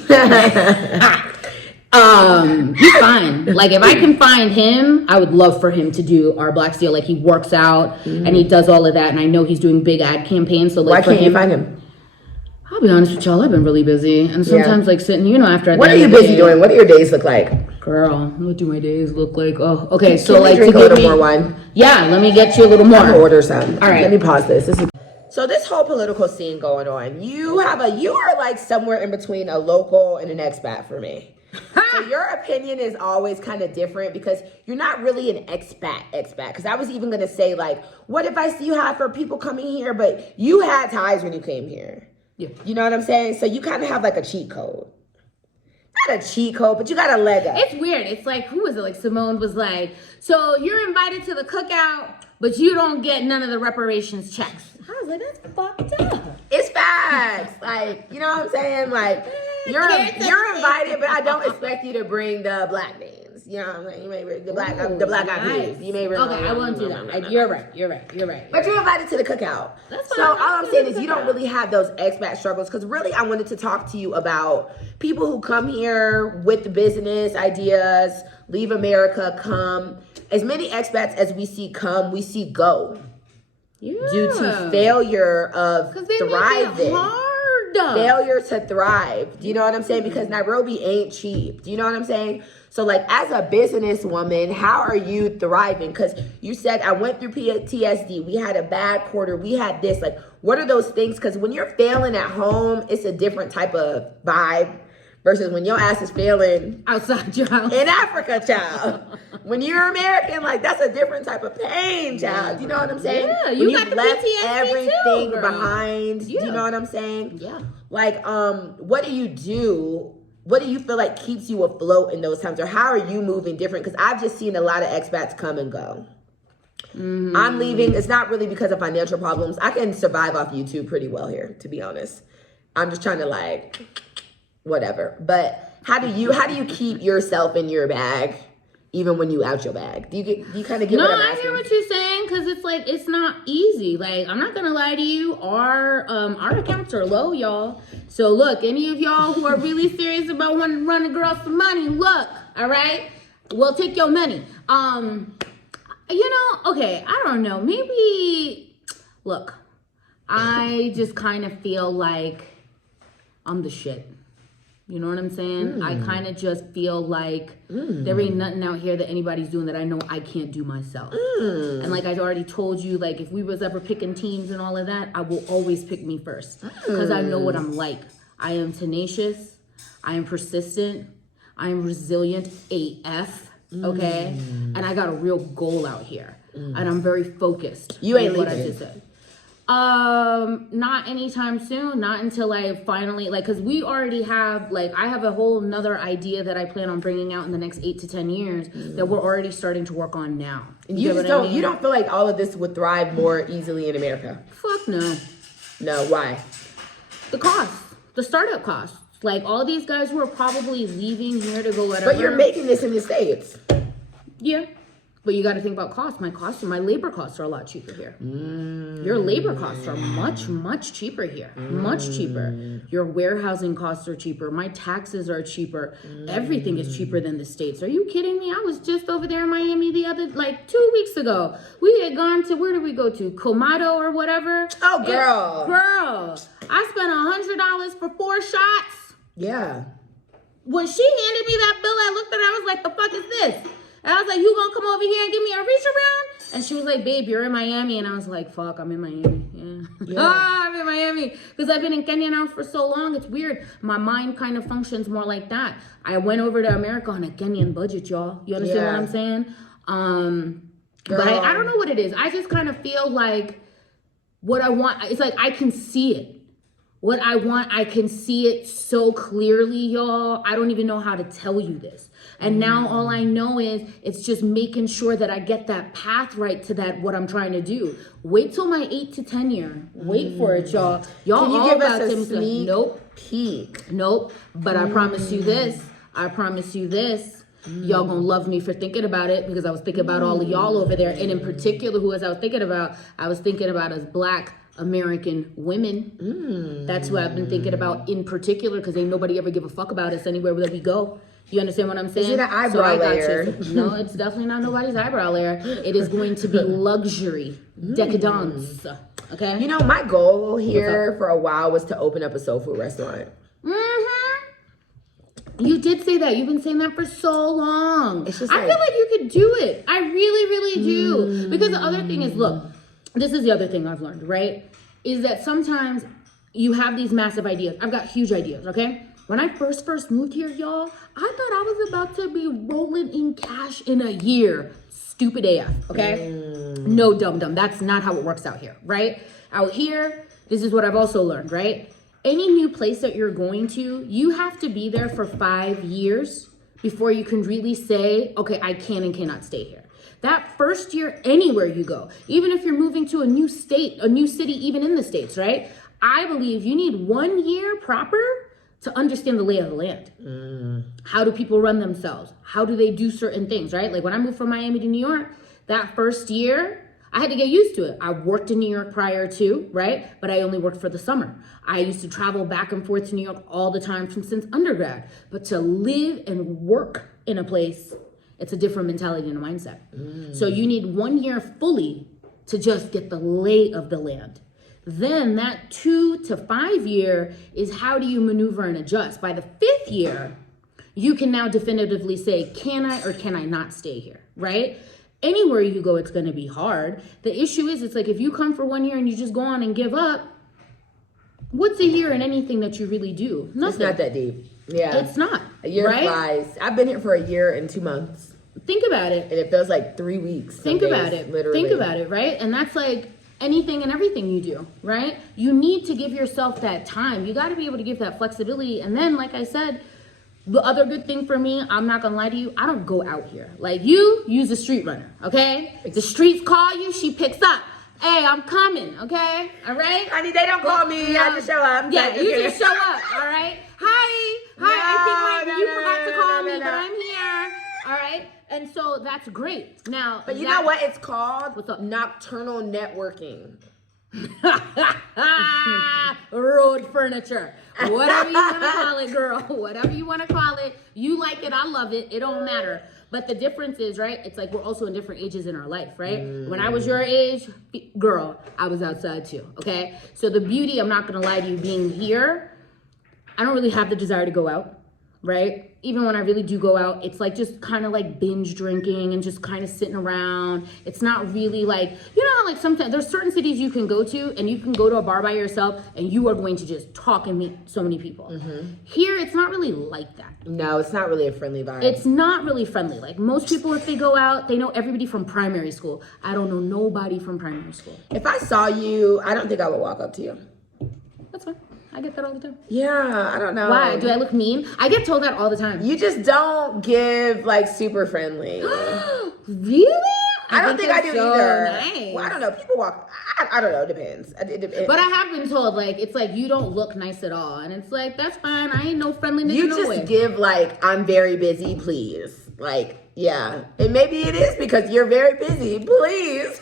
He's fine. Like, if I can find him, I would love for him to do our Black Steel. Like, he works out and he does all of that. And I know he's doing big ad campaigns. So, like, why can't you find him? I'll be honest with y'all, I've been really busy. And sometimes, like, sitting, after... What are you busy doing? What do your days look like? Girl, what do my days look like? Oh, okay, so, Can like, drink a little more wine? Yeah, let me get you a little more. I'm gonna order some. All right. Let me pause this. So this whole political scene going on, you are like somewhere in between a local and an expat for me. So your opinion is always kind of different because you're not really an expat. Because I was even going to say, like, what advice do you have for people coming here? But you had ties when you came here. Yeah. You know what I'm saying? So you kind of have like a cheat code. Not a cheat code, but you got a leg up. It's weird. It's like, who was it? Like, Simone was like, so you're invited to the cookout, but you don't get none of the reparations checks. I was like, that's fucked up. It's facts. Like, you know what I'm saying? Like, you're invited, but I don't expect you to bring the black names. You know what I'm saying? You may bring the black eyed peas. You may bring. Okay, I won't do that. You're right. But you're invited to the cookout. So all I'm saying is you don't really have those expat struggles. Because really, I wanted to talk to you about people who come here with business ideas, leave America, come. As many expats as we see come, we see go. Yeah. Due to failure of thriving. Hard. failure to thrive. Do you know what I'm saying? Because Nairobi ain't cheap. Do you know what I'm saying? So like as a businesswoman, how are you thriving? Because you said I went through PTSD. We had a bad quarter. We had this. Like, what are those things? Because when you're failing at home, it's a different type of vibe versus when your ass is failing outside your house in Africa, child. When you're American, like that's a different type of pain, child. You know what I'm saying? Yeah, when you you've got the left PTSD everything too, girl. behind. Yeah. Do you know what I'm saying? Yeah. Like, what do you do? What do you feel like keeps you afloat in those times? Or how are you moving different? Because I've just seen a lot of expats come and go. Mm-hmm. I'm leaving. It's not really because of financial problems. I can survive off YouTube pretty well here, to be honest. I'm just trying to like, whatever. But how do you keep yourself in your bag, even when you out your bag? Do you kind of get what I'm asking? I hear what you're saying, because it's like, it's not easy. Like, I'm not gonna lie to you, our accounts are low, y'all. So look, any of y'all who are really serious about wanting to run a girl some money, look, all right, we'll take your money. Okay, I don't know, maybe, look, I just kind of feel like I'm the shit. You know what I'm saying? I kind of just feel like there ain't nothing out here that anybody's doing that I know I can't do myself. And like I already told you, like if we was ever picking teams and all of that, I will always pick me first because I know what I'm like. I am tenacious. I am persistent. I am resilient AF. Okay? And I got a real goal out here. And I'm very focused. You ain't what I leaving. just said. Not anytime soon, not until I finally, like, cause we already have, like, I have a whole nother idea that I plan on bringing out in the next 8 to 10 years that we're already starting to work on now. You don't feel like all of this would thrive more easily in America? Fuck no. No, why? The startup costs. Like, all these guys who are probably leaving here to go whatever. But you're making this in the States. Yeah. But you got to think about cost. My labor costs are a lot cheaper here. Your labor costs are much, much cheaper here. Much cheaper. Your warehousing costs are cheaper. My taxes are cheaper. Everything is cheaper than the States. Are you kidding me? I was just over there in Miami 2 weeks ago. We had gone to, where did we go to? Komodo or whatever. Oh, girl. Girl, I spent $100 for 4 shots. Yeah. When she handed me that bill, I looked at her, I was like, the fuck is this? And I was like, you gonna come over here and give me a reach around? And she was like, babe, you're in Miami. And I was like, fuck, I'm in Miami. Yeah. I'm in Miami. Because I've been in Kenya now for so long. It's weird. My mind kind of functions more like that. I went over to America on a Kenyan budget, y'all. You understand what I'm saying? But I don't know what it is. I just kind of feel like what I want, it's like I can see it. What I want, I can see it so clearly, y'all. I don't even know how to tell you this. And now all I know is it's just making sure that I get that path right to that, what I'm trying to do. Wait till my 8 to 10 year. Wait for it, y'all. Y'all Can you all give about us a Tim Smith. sneak Nope. peek? Nope. But I promise you this. Y'all gonna love me for thinking about it because I was thinking about all of y'all over there. And in particular, who was I was thinking about? I was thinking about as Black American women. That's who I've been thinking about in particular because ain't nobody ever give a fuck about us anywhere that we go. You understand what I'm saying? Is it an eyebrow layer? No, it's definitely not nobody's eyebrow layer. It is going to be luxury, decadence. Okay? You know, my goal here for a while was to open up a soul food restaurant. You did say that. You've been saying that for so long. It's just I feel like you could do it. I really, really do. Because the other thing is, look, this is the other thing I've learned, right? Is that sometimes you have these massive ideas. I've got huge ideas, okay? When I first moved here, y'all, I thought I was about to be rolling in cash in a year. Stupid AF, okay? No, dumb. That's not how it works out here, right? Out here, this is what I've also learned, right? Any new place that you're going to, you have to be there for 5 years before you can really say, okay, I can and cannot stay here. That first year, anywhere you go, even if you're moving to a new state, a new city, even in the States, right? I believe you need 1 year proper to understand the lay of the land. How do people run themselves? How do they do certain things, right? Like when I moved from Miami to New York, that first year, I had to get used to it. I worked in New York prior to, right? But I only worked for the summer. I used to travel back and forth to New York all the time since undergrad. But to live and work in a place, it's a different mentality and a mindset. So you need 1 year fully to just get the lay of the land. Then that 2 to 5 year is how do you maneuver and adjust. By the 5th year, you can now definitively say, can I or can I not stay here, right? Anywhere you go, it's going to be hard. The issue is, it's like if you come for 1 year and you just go on and give up, what's a year in anything that you really do? Nothing. It's not that deep. Yeah. It's not. A year right? flies. I've been here for a year and 2 months. Think about it. And it feels like 3 weeks. Think about it. Literally. Think about it, right? And that's like anything and everything you do, right? You need to give yourself that time. You got to be able to give that flexibility. And then, like I said, the other good thing for me, I'm not gonna lie to you, I don't go out here. Like you, use a street runner, okay? If the streets call you, she picks up. Hey, I'm coming, okay? All right? Honey, they don't call me. I just show up. Yeah, you just show up, all right? Hi, I think you forgot to call me, but I'm here, all right? And so that's great. Now, but you know what it's called? What's up? Nocturnal networking. Road furniture, whatever you want to call it, girl, whatever you want to call it. You like it, I love it, it don't matter. But the difference is, right, it's like we're also in different ages in our life, right? When I was your age, girl, I was outside too, okay? So the beauty, I'm not gonna lie to you, being here, I don't really have the desire to go out, right? Even when I really do go out, it's like just kind of like binge drinking and just kind of sitting around. It's not really like, you know how like sometimes there's certain cities you can go to and you can go to a bar by yourself and you are going to just talk and meet so many people. Here, it's not really like that. No, it's not really a friendly vibe. It's not really friendly. Like most people, if they go out, they know everybody from primary school. I don't know nobody from primary school. If I saw you, I don't think I would walk up to you. That's fine. I get that all the time. Yeah, I don't know. Why? Do I look mean? I get told that all the time. You just don't give like super friendly. Really? I don't think I do so either. Nice. Well, I don't know. People walk. I don't know. It depends. It depends. But I have been told like it's like you don't look nice at all, and it's like that's fine. I ain't no friendliness. You no just way. give like I'm very busy, please. Like yeah, and maybe it is because you're very busy, please.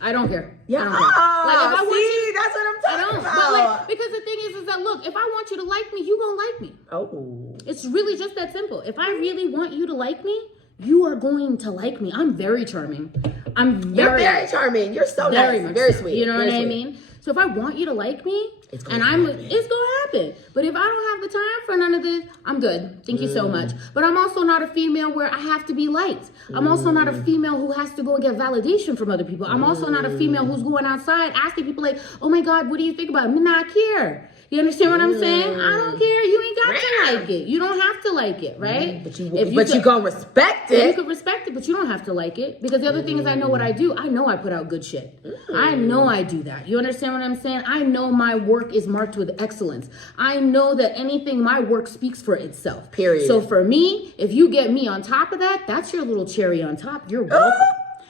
I don't care. Yeah. I don't care. Like if I want you, that's what I'm I talking don't. about. But like because the thing is that look, if I want you to like me, you gonna like me. Oh. It's really just that simple. If I really want you to like me, you are going to like me. I'm very charming. You're very charming. You're so nice. Very sweet. You know very what sweet. I mean? So if I want you to like me, it's gonna happen. But if I don't have the time for none of this, I'm good. Thank you so much. But I'm also not a female where I have to be liked. I'm also not a female who has to go and get validation from other people. I'm also not a female who's going outside asking people like, oh my God, what do you think about me? Nah, I care. You understand what I'm saying? I don't care. You ain't got to like it. You don't have to like it, right? But you gonna respect it. You can respect it, but you don't have to like it. Because the other thing is I know what I do. I know I put out good shit. I know I do that. You understand what I'm saying? I know my work is marked with excellence. I know that anything my work speaks for itself. Period. So for me, if you get me on top of that, that's your little cherry on top. You're welcome.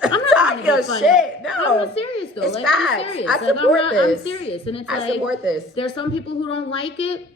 I'm not Talk your shit. No. I'm serious though. It's like facts. I'm serious. I support this. I'm serious. And it's I like support this. there's some people who don't like it.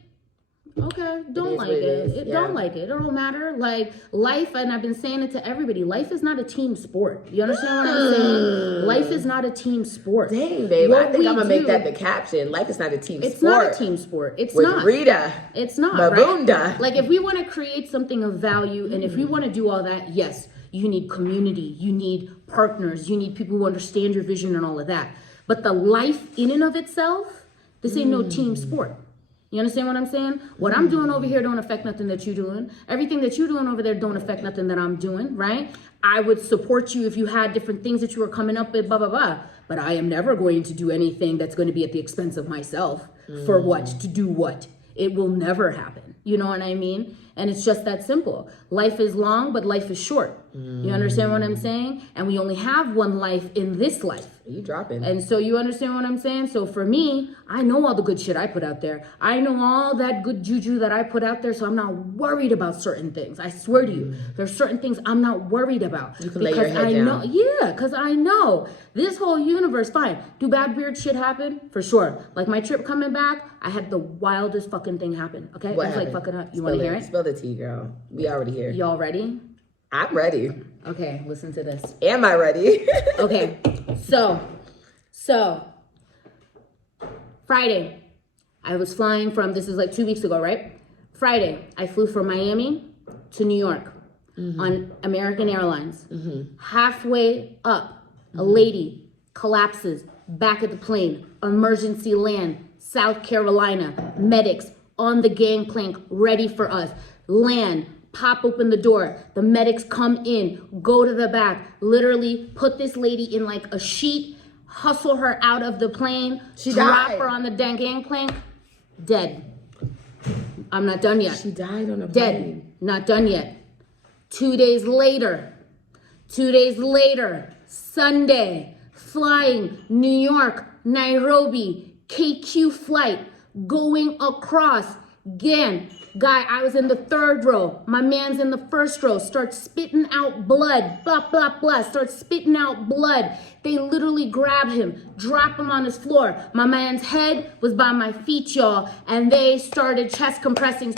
Okay, don't is like what it. it is. Don't like it. It don't matter. Like life, and I've been saying it to everybody. Life is not a team sport. You understand what I'm saying? Life is not a team sport. Dang, babe. What I think we I'm gonna make do- that the caption. Life is not a team It's sport. not a team sport. It's With not. Rita. It's not. Mabunda. Right? Like if we want to create something of value, and if we want to do all that, yes, you need community. You need partners. You need people who understand your vision and all of that. But the life in and of itself, this ain't no team sport. You understand what I'm saying? What I'm doing over here don't affect nothing that you're doing. Everything that you're doing over there don't affect nothing that I'm doing, right? I would support you if you had different things that you were coming up with, blah, blah, blah. But I am never going to do anything that's going to be at the expense of myself. For what? To do what? It will never happen. You know what I mean? And it's just that simple. Life is long, but life is short. You understand what I'm saying? And we only have one life in this life. You dropping. And so you understand what I'm saying? So for me, I know all the good shit I put out there. I know all that good juju that I put out there, so I'm not worried about certain things. I swear to you, there's certain things I'm not worried about. You can lay your head I down. know, yeah, because I know this whole universe, fine. Do bad, weird shit happen? For sure. Like my trip coming back, I had the wildest fucking thing happen, okay? What It was happened? like fucking up. You want to hear it? Spill the tea, girl. We already here. Y'all ready? I'm ready. Okay, listen to this. Am I ready? Okay, so Friday, I was flying from, this is like 2 weeks ago, right? Friday, I flew from Miami to New York on American Airlines. Halfway up, a lady collapses back at the plane, emergency land, South Carolina, medics on the gangplank ready for us. Land, pop open the door. The medics come in, go to the back, literally put this lady in like a sheet, hustle her out of the plane, drop her on the gangplank, dead. I'm not done yet. She died on a plane. Dead. Not done yet. 2 days later, Sunday, flying New York, Nairobi, KQ flight, going across. Again, guy, I was in the third row. My man's in the first row. Starts spitting out blood. Blah, blah, blah. Starts spitting out blood. They literally grab him, drop him on his floor. My man's head was by my feet, y'all. And they started chest compressing.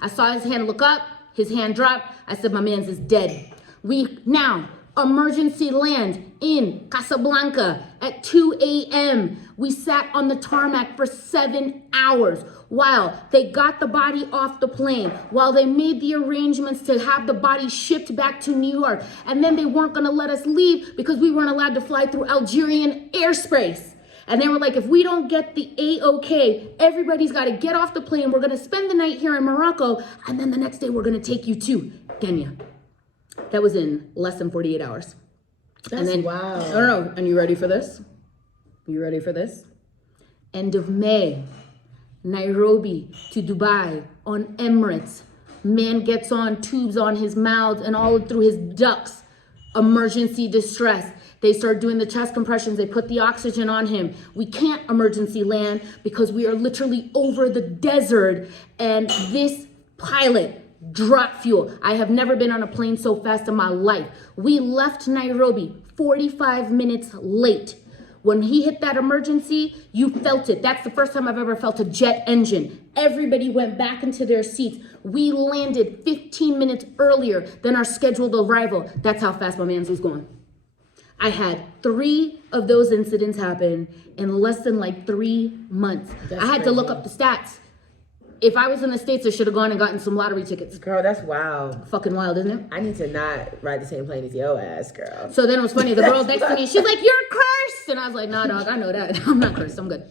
I saw his hand look up. His hand dropped. I said, my man's is dead. We now emergency land in Casablanca at 2 a.m. We sat on the tarmac for 7 hours while they got the body off the plane, while they made the arrangements to have the body shipped back to New York. And then they weren't gonna let us leave because we weren't allowed to fly through Algerian airspace. And they were like, if we don't get the A-OK, everybody's got to get off the plane. We're going to spend the night here in Morocco. And then the next day, we're going to take you to Kenya. That was in less than 48 hours. That's wow. I don't know. And you ready for this? End of May, Nairobi to Dubai on Emirates. Man gets on tubes on his mouth and all through his ducts. Emergency distress. They start doing the chest compressions. They put the oxygen on him. We can't emergency land because we are literally over the desert. And this pilot dropped fuel. I have never been on a plane so fast in my life. We left Nairobi 45 minutes late. When he hit that emergency, you felt it. That's the first time I've ever felt a jet engine. Everybody went back into their seats. We landed 15 minutes earlier than our scheduled arrival. That's how fast my man's was going. I had 3 of those incidents happen in less than like 3 months. I had to look up the stats. If I was in the States, I should have gone and gotten some lottery tickets. Girl, that's wild. Fucking wild, isn't it? I need to not ride the same plane as your ass, girl. So then it was funny. The girl next to me, she's like, "You're cursed," and I was like, "Nah, dog, I know that. I'm not cursed. I'm good.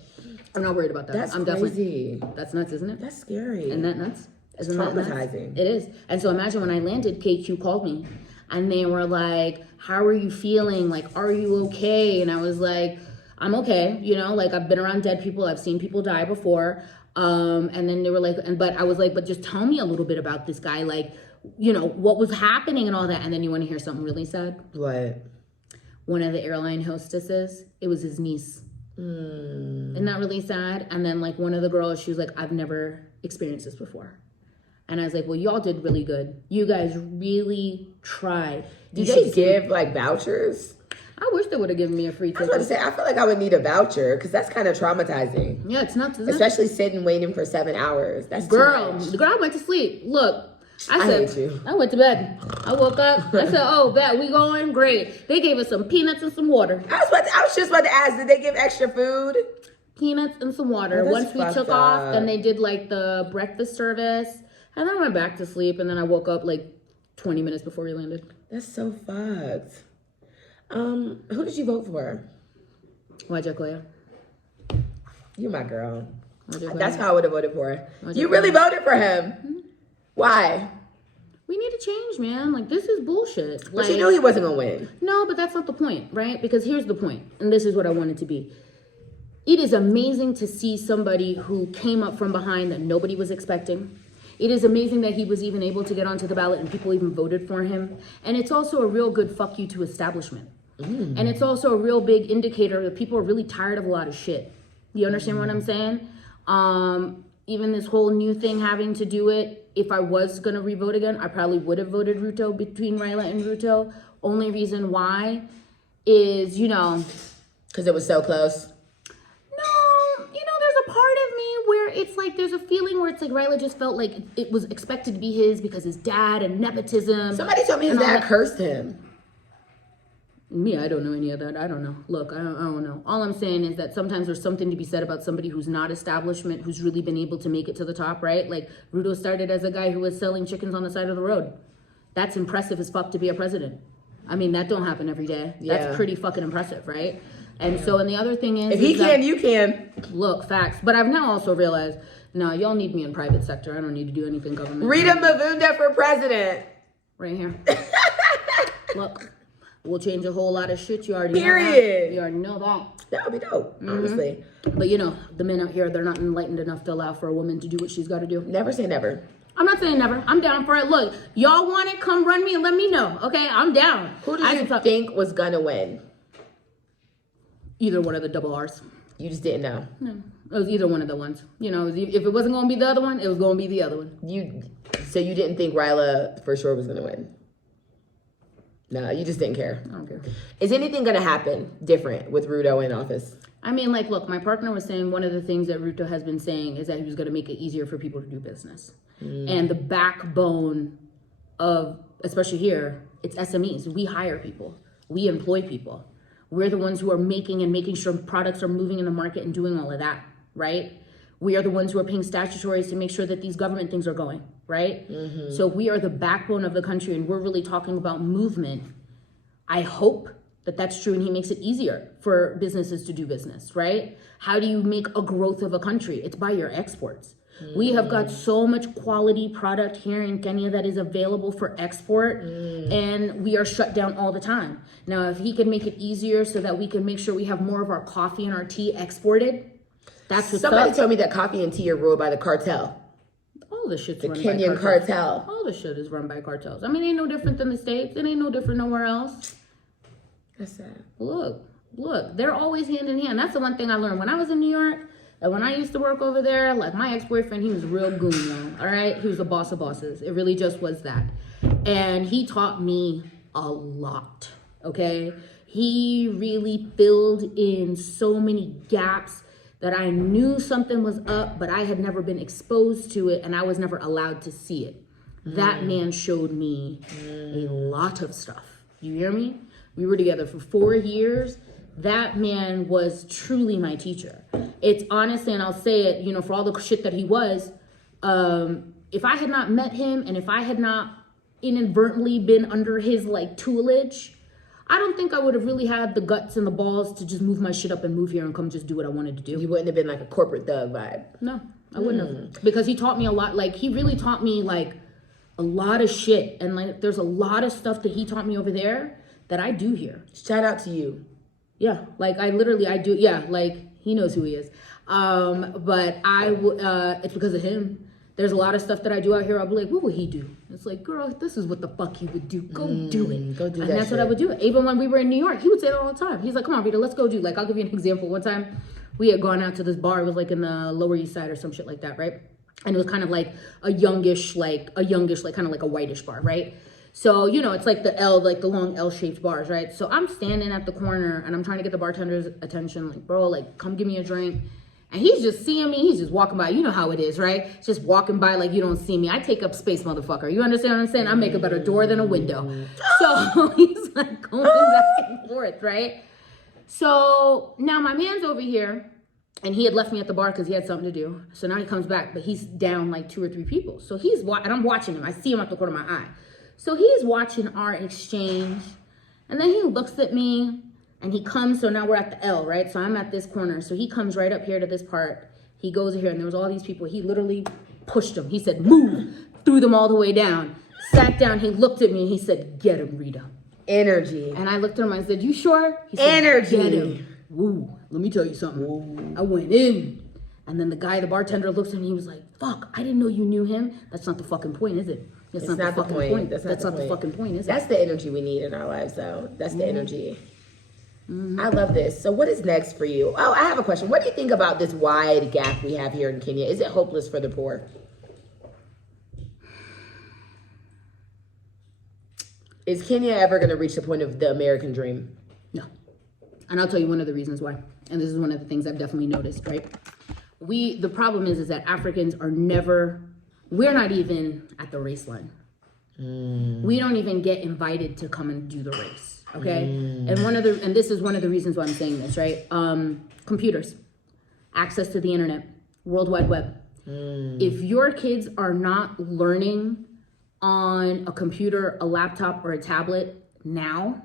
I'm not worried about that. That's I'm crazy. Definitely. That's nuts, isn't it? That's scary. Isn't that nuts? It's Isn't that nuts? traumatizing. It is. And so imagine when I landed, KQ called me, and they were like, "How are you feeling? Like, are you okay?" And I was like, "I'm okay. You know, like I've been around dead people. I've seen people die before." And then they were like, but I was like, but just tell me a little bit about this guy, like, you know, what was happening and all that. And then you want to hear something really sad? What? One of the airline hostesses, it was his niece. Isn't that really sad? And then like one of the girls, she was like, I've never experienced this before. And I was like, well, y'all did really good. You guys really tried. Did they give like vouchers? I wish they would have given me a free ticket. I was about to say, I feel like I would need a voucher because that's kind of traumatizing. Yeah, it's nuts, isn't Especially sitting waiting for 7 hours. That's girl, too much. the girl went to sleep. Look, I hate said, you. I went to bed. I woke up. I said, oh, bet we going? Great. They gave us some peanuts and some water. I was just about to ask, did they give extra food? Peanuts and some water. Oh, Once we took off, then they did like the breakfast service. And then I went back to sleep. And then I woke up like 20 minutes before we landed. That's so fucked. Who did you vote for? Why, Jacqueline? You're my girl. That's who I would have voted for. You really voted for him. Mm-hmm. Why? We need to change, man. Like, this is bullshit. But Like, you knew he wasn't going to win. No, but that's not the point, right? Because here's the point, and this is what I want it to be. It is amazing to see somebody who came up from behind that nobody was expecting. It is amazing that he was even able to get onto the ballot and people even voted for him. And it's also a real good fuck you to establishment. And it's also a real big indicator that people are really tired of a lot of shit. You understand what I'm saying? Even this whole new thing having to do it, if I was going to re-vote again, I probably would have voted Ruto between Raila and Ruto. Only reason why is, you know... Because it was so close? No, you know, there's a part of me where it's like, there's a feeling where it's like Raila just felt like it was expected to be his because his dad and nepotism. Somebody told me his dad cursed him. Me, I don't know any of that. I don't know. Look, I don't know. All I'm saying is that sometimes there's something to be said about somebody who's not establishment, who's really been able to make it to the top, right? Like, Ruto started as a guy who was selling chickens on the side of the road. That's impressive as fuck to be a president. I mean, that don't happen every day. That's pretty fucking impressive, right? And so, and the other thing is, if he can, you can. Look, facts. But I've now also realized, no, y'all need me in private sector. I don't need to do anything government. Rita Mavunda for president. Right here. Look, we'll change a whole lot of shit. You already know Period. that. You already know that. That would be dope, honestly. But you know, the men out here, they're not enlightened enough to allow for a woman to do what she's got to do. Never say never. I'm not saying never. I'm down for it. Look, y'all want it? Come run me and let me know. Okay, I'm down. Who do you think was gonna win? Either one of the double R's. You just didn't know. No, it was either one of the ones. You know, if it wasn't gonna be the other one, it was gonna be the other one. So you didn't think Ryla for sure was gonna win? No, you just didn't care. I don't care. Is anything gonna happen different with Ruto in office? I mean, like, look, my partner was saying one of the things that Ruto has been saying is that he was gonna make it easier for people to do business. And the backbone of, especially here, it's SMEs. We hire people. We employ people. We're the ones who are making sure products are moving in the market and doing all of that, right? We are the ones who are paying statutories to make sure that these government things are going, right? So we are the backbone of the country, and we're really talking about movement. I hope that that's true, and he makes it easier for businesses to do business, right? How do you make a growth of a country? It's by your exports. We have got so much quality product here in Kenya that is available for export, and we are shut down all the time. Now, if he can make it easier so that we can make sure we have more of our coffee and our tea exported, that's what's Somebody up. told me that coffee and tea are ruled by the cartel. All the shit's The run Kenyan by cartels. cartel. All the shit is run by cartels. I mean, it ain't no different than the States. It ain't no different nowhere else. That's sad. Look, they're always hand in hand. That's the one thing I learned when I was in New York. And when I used to work over there, like my ex-boyfriend, he was a real goon, y'all. All right? He was a boss of bosses. It really just was that. And he taught me a lot, okay? He really filled in so many gaps that I knew something was up, but I had never been exposed to it, and I was never allowed to see it. That man showed me a lot of stuff. You hear me? We were together for 4 years. That man was truly my teacher. It's honestly, and I'll say it, you know, for all the shit that he was, if I had not met him and if I had not inadvertently been under his like tutelage, I don't think I would have really had the guts and the balls to just move my shit up and move here and come just do what I wanted to do. You wouldn't have been like a corporate thug vibe. No, I wouldn't have. Because he taught me a lot. Like, he really taught me like a lot of shit. And like, there's a lot of stuff that he taught me over there that I do here. Shout out to you. Yeah, like I do. Yeah, like he knows who he is. But it's because of him. There's a lot of stuff that I do out here. I'll be like, what would he do? It's like, girl, this is what the fuck he would do. Go do it. Go do and that that's what I would do. Even when we were in New York, he would say that all the time. He's like, come on, Rita, let's go do. Like, I'll give you an example. One time, we had gone out to this bar. It was like in the Lower East Side or some shit like that, right? And it was kind of like a youngish, like kind of like a whitish bar, right? So, you know, it's like the long L-shaped bars, right? So I'm standing at the corner and I'm trying to get the bartender's attention. Like, bro, like, come give me a drink. And he's just seeing me. He's just walking by. You know how it is, right? Just walking by like you don't see me. I take up space, motherfucker. You understand what I'm saying? I make a better door than a window. So he's like going back and forth, right? So now my man's over here. And he had left me at the bar because he had something to do. So now he comes back, but he's down like 2 or 3 people. So and I'm watching him. I see him at the corner of my eye. So he's watching our exchange, and then he looks at me, and he comes, so now we're at the L, right? So I'm at this corner, so he comes right up here to this part. He goes here, and there was all these people. He literally pushed them. He said, move, threw them all the way down, sat down. He looked at me, and he said, get him, Rita. Energy. And I looked at him, I said, you sure? He said, energy. Get him. Woo, let me tell you something. Woo. I went in, and then the bartender looks at me, he was like, fuck, I didn't know you knew him. That's not the fucking point, is it? It's not the fucking point. That's not the fucking point, is it? That's the energy we need in our lives, though. That's the energy. I love this. So what is next for you? Oh, I have a question. What do you think about this wide gap we have here in Kenya? Is it hopeless for the poor? Is Kenya ever going to reach the point of the American dream? No. And I'll tell you one of the reasons why. And this is one of the things I've definitely noticed, right? The problem is that Africans are we're not even at the race line. We don't even get invited to come and do the race, okay? And this is one of the reasons why I'm saying this, right? Computers, access to the internet, World Wide Web. If your kids are not learning on a computer, a laptop, or a tablet now,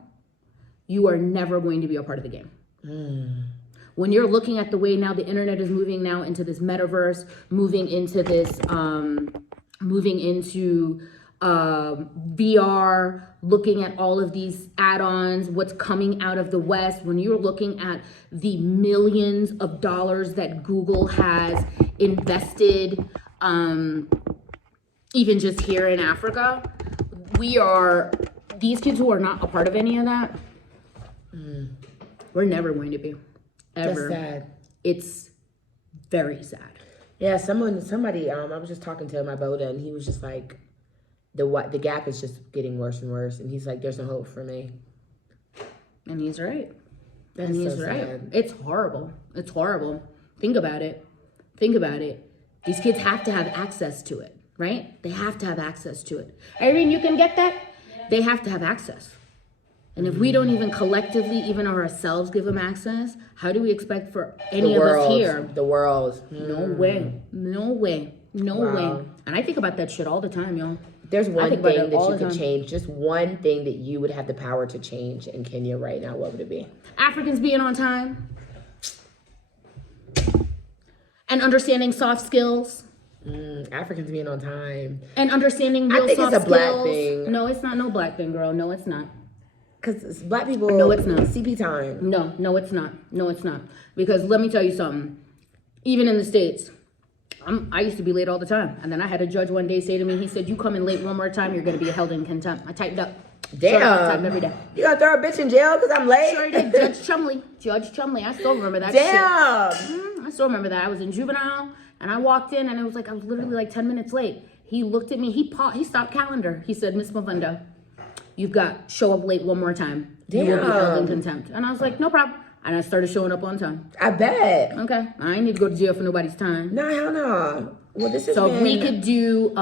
you are never going to be a part of the game. When you're looking at the way now the internet is moving now into this metaverse, moving into this, moving into VR, looking at all of these add-ons, what's coming out of the West, when you're looking at the millions of dollars that Google has invested, even just here in Africa, these kids who are not a part of any of that, we're never going to be. Ever. That's sad. It's very sad. Yeah, somebody, I was just talking to him about it, and he was just like, the gap is just getting worse and worse, and he's like, there's no hope for me. And he's right. That's and he's so right. sad. It's horrible. It's horrible. Think about it. Think about it. These kids have to have access to it, right? They have to have access to it. Irene, you can get that? They have to have access. And if we don't even collectively, even ourselves, give them access, how do we expect for any of us here? The world. No way. No way. No Wow. way. And I think about that shit all the time, y'all. There's one thing that you could could change. Just one thing that you would have the power to change in Kenya right now. What would it be? Africans being on time. And understanding soft skills. Africans being on time. And understanding real I think soft it's a black skills. thing. No, it's not no black thing, girl. No, it's not. Because black people, No, it's not. CP time. No, it's not. No, it's not. Because let me tell you something. Even in the States, I used to be late all the time. And then I had a judge one day say to me, he said, you come in late one more time, you're going to be held in contempt. I typed up. Damn. I typed every day. You gonna throw a bitch in jail because I'm late? Sure did. Judge Chumley. I still remember that Damn. shit. I still remember that. I was in juvenile and I walked in and it was like, I was literally like 10 minutes late. He looked at me. He stopped calendar. He said, Miss Mavunda, you've got show up late one more time. You will be held in contempt. And I was like, no problem. And I started showing up on time. I bet. Okay. I ain't need to go to jail for nobody's time. No, hell no. Well, this is So if we could do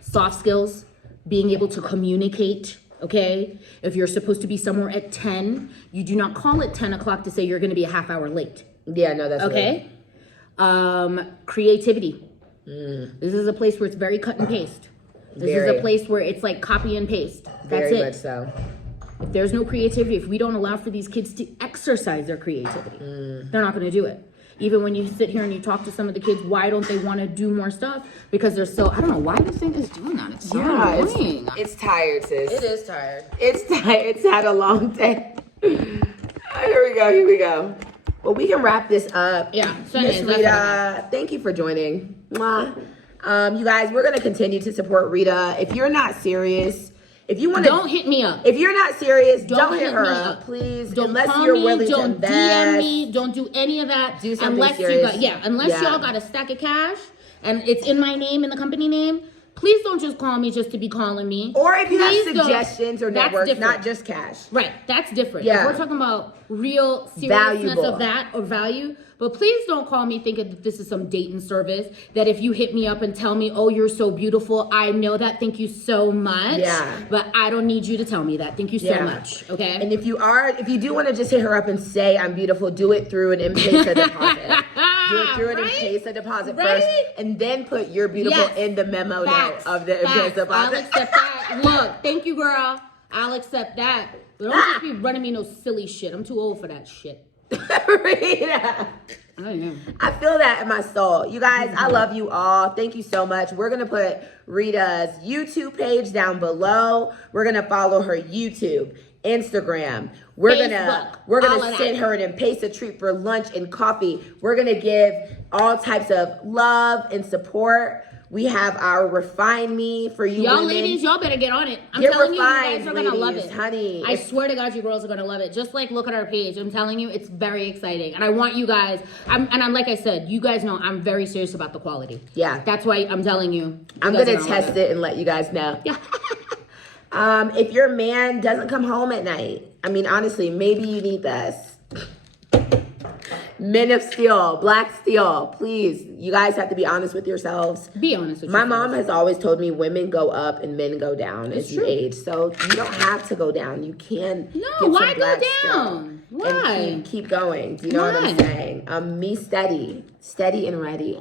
soft skills, being able to communicate, okay? If you're supposed to be somewhere at 10, you do not call it 10 o'clock to say you're going to be a half hour late. Yeah, no, that's okay. Creativity. This is a place where it's very cut and paste. This is a place where it's like copy and paste. That's very it. much so. If there's no creativity, if we don't allow for these kids to exercise their creativity, they're not going to do it. Even when you sit here and you talk to some of the kids, why don't they want to do more stuff? Because they're so, I don't know why this thing is doing that. It's so annoying. It's tired, sis. It is tired. It's tired. It's had a long day. Here we go. Well, we can wrap this up. Yeah. So Miss Rita, thank you for joining. Mwah. You guys, we're going to continue to support Rita. If you're not serious, if you want to, don't hit me up. If you're not serious, don't hit her me up, please. Don't unless call you're me, willing don't to invest. DM me, don't do any of that. Do something unless serious. Unless y'all got a stack of cash and it's in my name, in the company name. Please don't just call me just to be calling me. Or if you Please have suggestions or networks, not just cash. Right, that's different. Yeah. If we're talking about real seriousness of that or value, but please don't call me thinking that this is some dating service, that if you hit me up and tell me, oh, you're so beautiful, I know that, thank you so much. Yeah. But I don't need you to tell me that. Thank you so much, okay? And if you do want to just hit her up and say I'm beautiful, do it through an M-Pesa deposit. Do it through an M-Pesa deposit first, and then put you're beautiful in the memo note of the M-Pesa deposit. I'll accept that. Look, thank you, girl. I'll accept that. But don't just be running me no silly shit. I'm too old for that shit. Rita. I feel that in my soul. You guys, I love you all. Thank you so much. We're going to put Rita's YouTube page down below. We're going to follow her YouTube, Instagram. We're gonna send her an M-Pesa treat for lunch and coffee. We're gonna give all types of love and support. We have our Refine Me for you y'all women. ladies, y'all better get on it. I'm telling you, you guys are gonna love it. Honey, I swear to God, you girls are gonna love it. Just like look at our page. I'm telling you, it's very exciting. And I want you guys, I'm like I said, you guys know I'm very serious about the quality. Yeah. That's why I'm telling you. I'm gonna test it and let you guys know. Yeah. If your man doesn't come home at night, I mean, honestly, maybe you need this. Men of Steel, Black Steel, please. You guys have to be honest with yourselves. Be honest with My yourselves. mom has always told me women go up and men go down as you age. So you don't have to go down. You can. No, why go down? Why? And keep going. Do you know what I'm saying? Me steady and ready.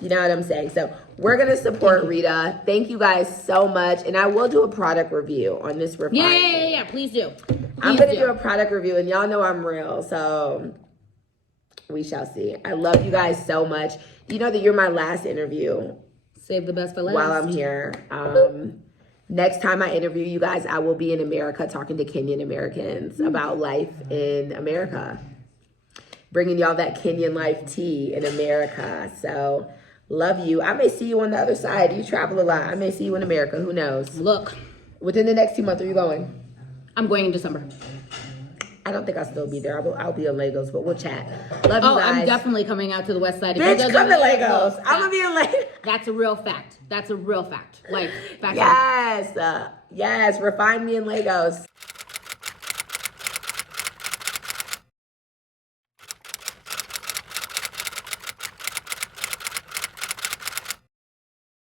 You know what I'm saying? So we're going to support Rita. Thank you guys so much. And I will do a product review on this refinement. Yeah. Please do. I'm going to do a product review, and y'all know I'm real. So we shall see. I love you guys so much. You know that you're my last interview. Save the best for last. While I'm here. Next time I interview you guys, I will be in America talking to Kenyan Americans about life in America. Bringing y'all that Kenyan life tea in America. So, love you. I may see you on the other side. You travel a lot. I may see you in America. Who knows? Look. Within the next 2 months, are you going? I'm going in December. I don't think I'll still be there. I'll be in Lagos, but we'll chat. Love you guys. I'm definitely coming out to the west side. Bitch, come to Lagos. I'm going to be in Lagos. That's a real fact. That's a real fact. Like, fact. Yes. Yes. Refine me in Lagos.